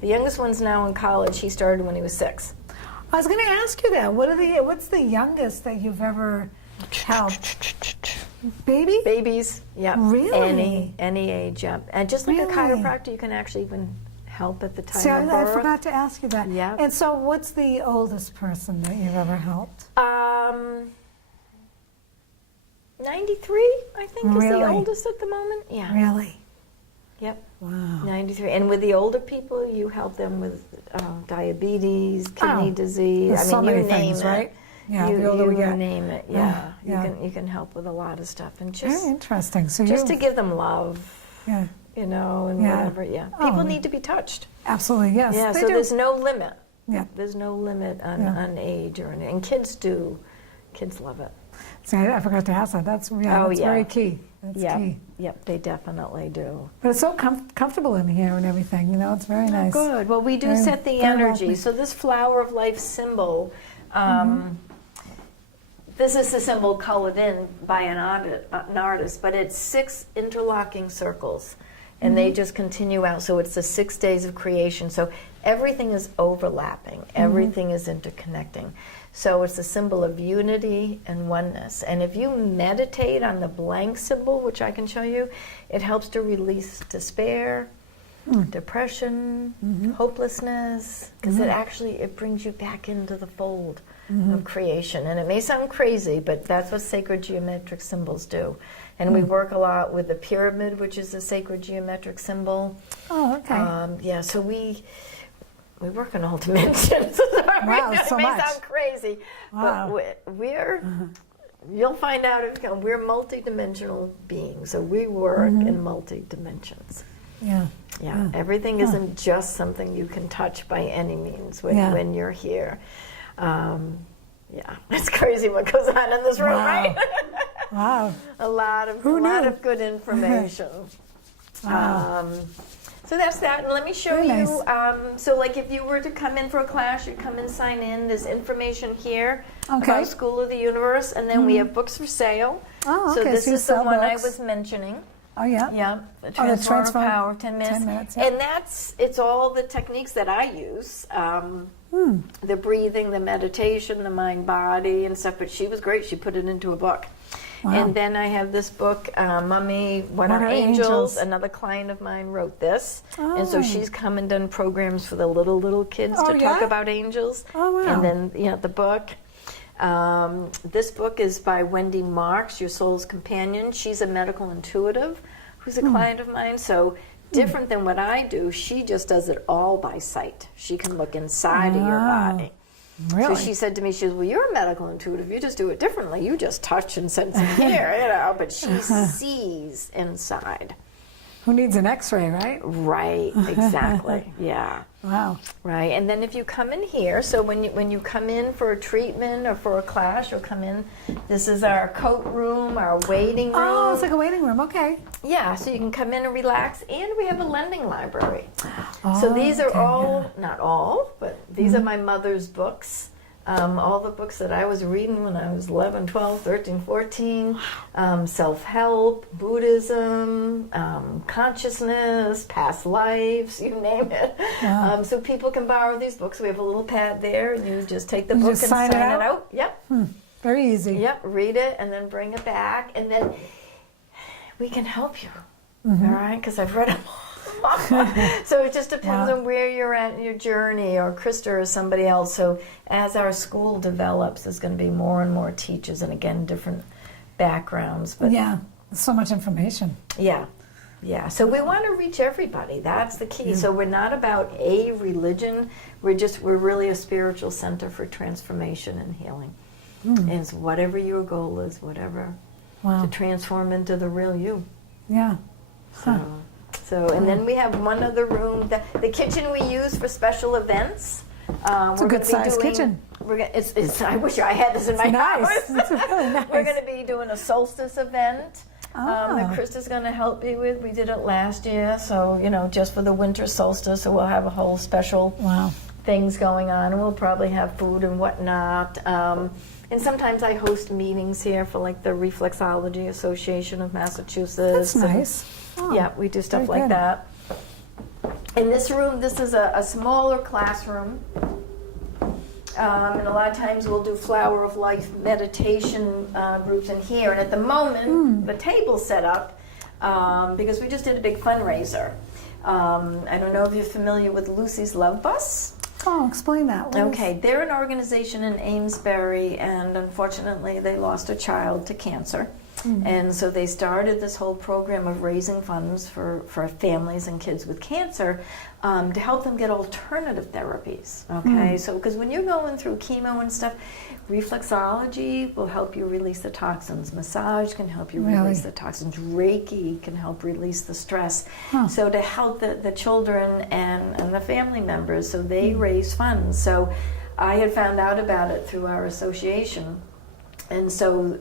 the youngest one's now in college. He started when he was 6. I was going to ask you that. What's the youngest that you've ever helped? Baby? Babies, yeah. Really? Any age, yeah. And just like a chiropractor, you can actually even help at the time of birth. I forgot to ask you that. Yeah. And so what's the oldest person that you've ever helped? 93, I think, is the Really? oldest at the moment. Yeah. Really? Yep. Wow. 93. And with the older people, you help them with diabetes, kidney disease. There's so many you name things, it. right? Yeah, the older we get. name it. Yeah. You can help with a lot of stuff, and Very just interesting. So just to give them love. Yeah. You know, and whatever. Yeah. People need to be touched. Absolutely, yes. Yeah. they So do. there's no limit. Yeah. There's no limit on age or anything. And kids do. Kids love it. See, I forgot to ask that. That's very key. That's key. Yep, they definitely do. But it's so comfortable in here and everything, you know, it's very nice. Good. Well, we do set the energy. So this flower of life symbol, this is the symbol colored in by an artist, but it's 6 interlocking circles, and they just continue out. So it's the 6 days of creation. So everything is overlapping. Everything is interconnecting. So it's a symbol of unity and oneness. And if you meditate on the blank symbol, which I can show you, it helps to release despair, depression, hopelessness, because it brings you back into the fold of creation. And it may sound crazy, but that's what sacred geometric symbols do. And we work a lot with the pyramid, which is a sacred geometric symbol. Oh, okay. So we work in all dimensions. Wow, so it may much. sound crazy, Wow. but you'll find out we're multidimensional beings. So we work in multi-dimensions. Yeah. Yeah, everything isn't just something you can touch by any means when you're here. It's crazy what goes on in this room, right? Wow. a lot of good information. Wow. So that's that, and let me show Very you. nice. So, like, if you were to come in for a class, you'd come and sign in. There's information here Okay. about School of the Universe, and then we have books for sale. Oh, okay. So this So you is the sell one books. I was mentioning. Oh, yeah? Yeah, the the Transform of Transform- Power, 10 minutes. 10 minutes, yeah. And it's all the techniques that I use. The breathing, the meditation, the mind-body and stuff. But she was great. She put it into a book. Wow. And then I have this book, Mummy, What Are Angels? Another client of mine wrote this. And so she's come and done programs for the little kids to talk about angels. Oh, wow. And then, the book. This book is by Wendy Marks, Your Soul's Companion. She's a medical intuitive who's a client of mine. So different than what I do, she just does it all by sight. She can look inside of your body. Really? So she said to me, she says, well, you're a medical intuitive. You just do it differently. You just touch and sense it here, But she sees inside. Who needs an x-ray, right? Right, exactly. Yeah. Wow. Right, and then if you come in here, so when you come in for a treatment or for a class, you'll come in. This is our coat room, our waiting room. Oh, it's like a waiting room. Okay. Yeah, so you can come in and relax, and we have a lending library. So these are not all, but these are my mother's books. All the books that I was reading when I was 11, 12, 13, 14, self-help, Buddhism, consciousness, past lives, you name it. Wow. So people can borrow these books. We have a little pad there, and you just take the book and just sign sign it it out. Yep. Very easy. Yep, read it, and then bring it back, and then we can help you, all right? Because I've read them all. So it just depends on where you're at in your journey, or Krista or somebody else. So as our school develops, there's going to be more and more teachers, and again, different backgrounds. But Yeah. So much information. yeah. So we want to reach everybody. That's the key. So we're not about a religion. We're really a spiritual center for transformation and healing. And it's whatever your goal is, whatever to transform into the real you. Yeah. So, and then we have one other room. The kitchen we use for special events. It's a good sized kitchen. I wish I had this in my house. It's really nice. We're going to be doing a solstice event that Krista's going to help me with. We did it last year, so just for the winter solstice. So we'll have a whole special things going on, and we'll probably have food and whatnot. And sometimes I host meetings here for like the Reflexology Association of Massachusetts. That's nice. Yeah, we do stuff like that. In this room, this is a smaller classroom. And a lot of times we'll do Flower of Life meditation groups in here. And at the moment, the table's set up because we just did a big fundraiser. I don't know if you're familiar with Lucy's Love Bus. Oh, explain that. Okay, they're an organization in Amesbury, and unfortunately they lost a child to cancer. And so they started this whole program of raising funds for families and kids with cancer to help them get alternative therapies. Okay, so because when you're going through chemo and stuff, reflexology will help you release the toxins. Massage can help you release the toxins. Reiki can help release the stress. So to help the children and the family members, so they raise funds. So I had found out about it through our association. And so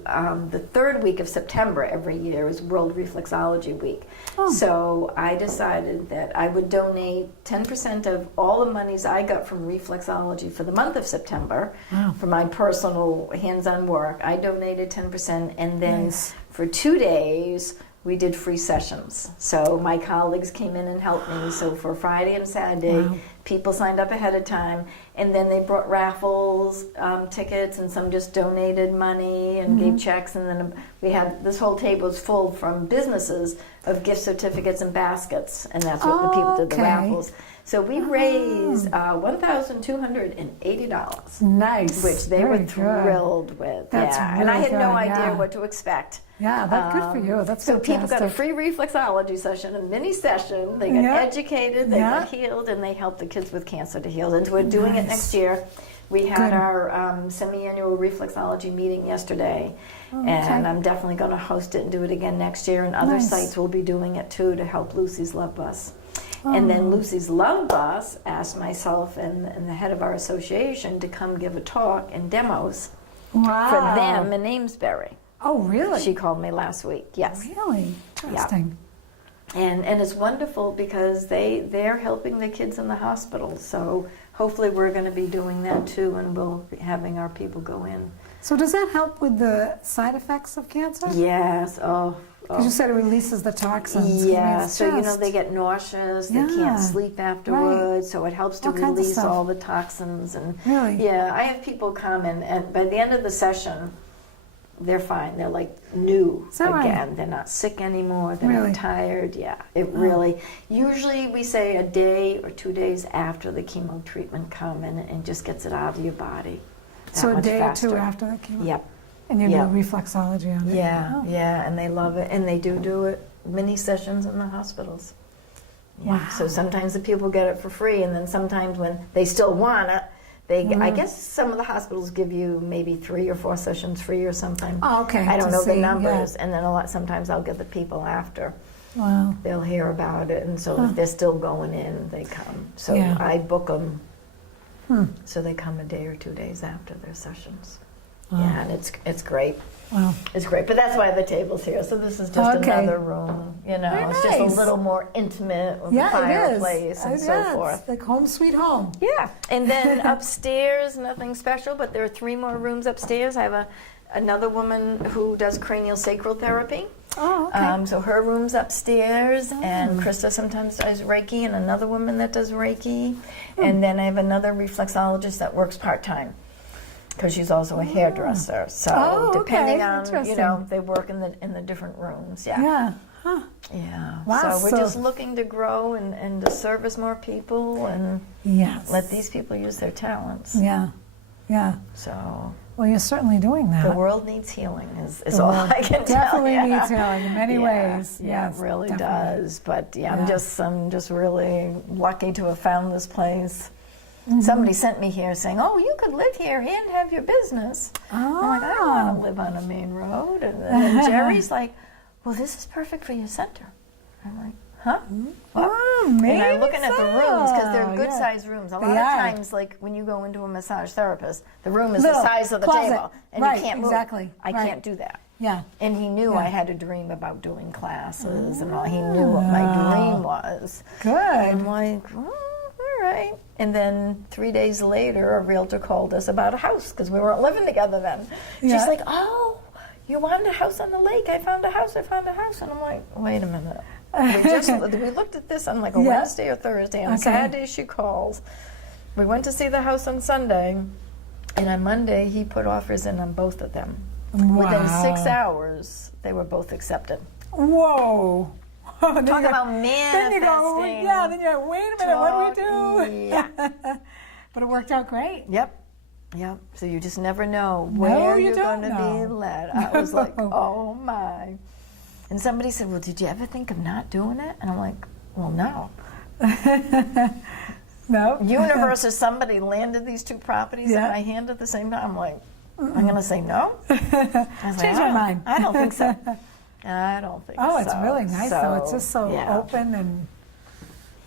the third week of September every year is World Reflexology Week. Oh. So I decided that I would donate 10% of all the monies I got from reflexology for the month of September. Wow. For my personal hands-on work. I donated 10%, and then Nice. for 2 days we did free sessions. So my colleagues came in and helped me. So for Friday and Saturday, Wow. people signed up ahead of time, and then they brought raffles, tickets, and some just donated money and gave checks. And then we had this whole table was full from businesses of gift certificates and baskets, and that's what the people did, the Okay. raffles. So we raised $1,280, Nice. which they Very were good. thrilled with. That's yeah, and I really had no good, idea yeah. what to expect. Yeah, that's good for you. That's So people got a fantastic. free reflexology session, a mini session. They got Yeah. educated, they Yeah. got healed, and they helped the kids with cancer to heal. And so we're doing it Nice. next year. We had Good. our semi-annual reflexology meeting yesterday, Oh, and okay. I'm definitely going to host it and do it again next year. And other Nice. sites will be doing it too to help Lucy's Love Bus. And then Lucy's Love Bus asked myself and the head of our association to come give a talk and demos Wow. for them in Amesbury. Oh, really? She called me last week. Yes. Really? Interesting. And it's wonderful because they're helping the kids in the hospital. So hopefully we're going to be doing that too, and we'll be having our people go in. So does that help with the side effects of cancer? Yes. Because you said it releases the toxins. Yeah, It's so you know just- they get nauseous, they Yeah, can't sleep afterwards, so it helps to All kinds of release stuff. all the toxins. And Really? yeah, I have people come and by the end of the session, they're fine. They're like new Is that right? again. They're not sick anymore. They're Really? not tired. Yeah, it really. Usually we say a day or 2 days after the chemo treatment come and just gets it out of your body. That So a much day faster. or two after the chemo? Yep. And you Yep. do reflexology on it? Yeah, Oh. yeah, and they love it, and they do it many sessions in the hospitals. Yeah. Wow. So sometimes the people get it for free, and then sometimes when they still want it, I guess some of the hospitals give you maybe 3 or 4 sessions free or something. Oh, okay. I don't to know the see, numbers, and then sometimes I'll get the people after. Yeah. Wow. They'll hear about it, and so if they're still going in, they come. So Yeah. I book them, Hmm. so they come a day or 2 days after their sessions. Wow. Yeah, and it's great. Wow. It's great, but that's why the table's here. So this is just Okay. another room, you know. Very It's just a nice. little more intimate with Yeah, a fireplace it is. and so Yeah, forth. It's like home sweet home. Yeah, and then upstairs, nothing special, but there are 3 more rooms upstairs. I have another woman who does cranial sacral therapy. Oh, okay. So her room's upstairs, and Krista sometimes does Reiki, and another woman that does Reiki. And then I have another reflexologist that works part-time, because she's also a hairdresser. So Oh, okay. depending on, you Interesting. know, they work in the different rooms. Yeah. Yeah. Huh. Yeah. Wow, So we're so- just looking to grow and to service more people and Yes. let these people use their talents. Yeah. Yeah. So Well, you're certainly doing that. the world needs healing is The all world I can definitely tell you. needs healing in many ways. Yeah, Yes, it really definitely. does. But yeah, Yeah. I'm just really lucky to have found this place. Mm-hmm. Somebody sent me here saying, "Oh, you could live here and have your business." I'm like, I don't want to live on a main road. And then Jerry's like, "Well, this is perfect for your center." I'm like, "Huh?" Oh, maybe And I'm looking at the rooms because they're so, good-sized rooms. A lot They of are. times, like when you go into a massage therapist, the room is Little the size of the closet. table, and Right, you can't move. exactly. I Right. can't do that. Yeah. And he knew Yeah. I had a dream about doing classes and all. He knew what my dream was. Good. I'm like, oh, all right. And then 3 days later, a realtor called us about a house because we weren't living together then. Yeah. She's like, oh, you wanted a house on the lake. I found a house. And I'm like, wait a minute. We looked at this on like a Yeah. Wednesday or Thursday. On Okay. Saturday, she calls. We went to see the house on Sunday. And on Monday, he put offers in on both of them. Within 6 hours, they were both accepted. Whoa. Then Talk you go- about Then you go, manifesting. yeah, then you're like, wait a minute, what do we do? Yeah. But it worked out great. Yep. Yep. So you just never know No, where you you're don't going to be know. led. I was like, No. oh my. And somebody said, well, did you ever think of not doing it? And I'm like, well, no. No. Universe or somebody landed these 2 properties Yeah. in my hand at the same time. I'm like, I'm going to say no? I was Change my mind. I don't think so. I don't think so. Oh, it's really nice though. It's just so yeah. open and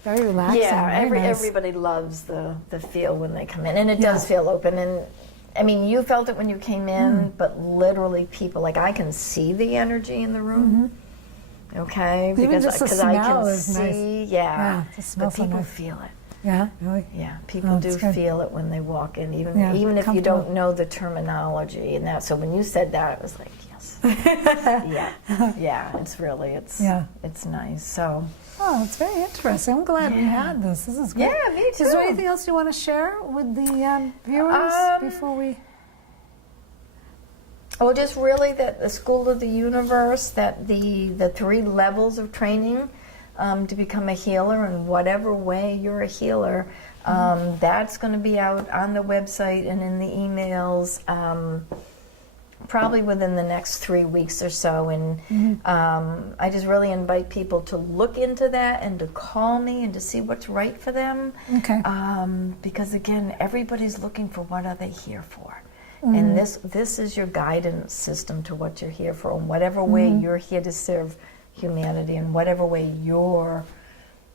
very relaxing. Yeah, very nice. everybody loves the feel when they come in, and it does feel open. I mean, you felt it when you came in, but literally people, like I can see the energy in the room. Okay, Even just the I smell can is see, nice. yeah, It smells but so people nice. feel it. Yeah, really? Yeah, people do that's good. feel it when they walk in, even Yeah, even if you comfortable. don't know the terminology and that. So when you said that, it was like, yes, yeah, it's really, it's nice. So. Oh, it's very interesting. I'm glad we had this. This is great. Yeah, me too. Is there anything else you want to share with the viewers before we? Oh, just really that the School of the Universe, that the 3 levels of training to become a healer in whatever way you're a healer, that's going to be out on the website and in the emails probably within the next 3 weeks or so. And I just really invite people to look into that and to call me and to see what's right for them. Okay. Because again, everybody's looking for what are they here for. And this is your guidance system to what you're here for, in whatever way you're here to serve humanity, in whatever way you're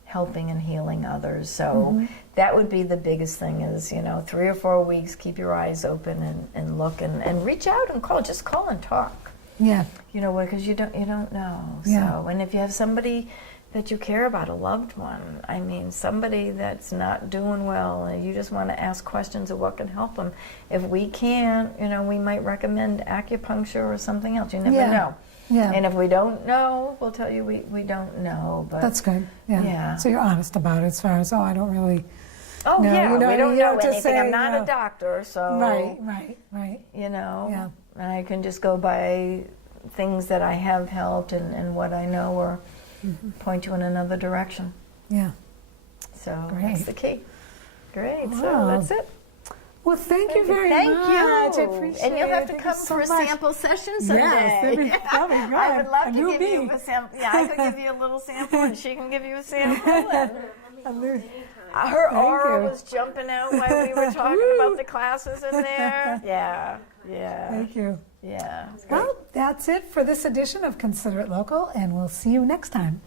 helping and healing others. So that would be the biggest thing is, 3 or 4 weeks, keep your eyes open and look and reach out and call. Just call and talk. Yeah. Because you don't know. Yeah. So, and if you have somebody that you care about, a loved one, I mean, somebody that's not doing well, and you just want to ask questions of what can help them. If we can't, we might recommend acupuncture or something else. You never know. Yeah. And if we don't know, we'll tell you we don't know. But That's good. Yeah. So you're honest about it as far as, I don't really. Oh, no, yeah, you know, we don't you know have to anything. say, I'm not a doctor, so. Right. And I can just go by things that I have helped and what I know, or point you in another direction. Yeah. So Great. that's the key. Great. Wow. So that's it. Well, thank you very Thank much. you. I appreciate it. And you'll have to Thank come you so for a much. sample session someday. Yes, that'd be good. I would love A to new give you me. a sample. Yeah, I could give you a little sample, and she can give you a sample. Her aura was jumping out while we were talking about the classes in there. Yeah. Thank you. Yeah. Well, that's it for this edition of Consider It Local, and we'll see you next time.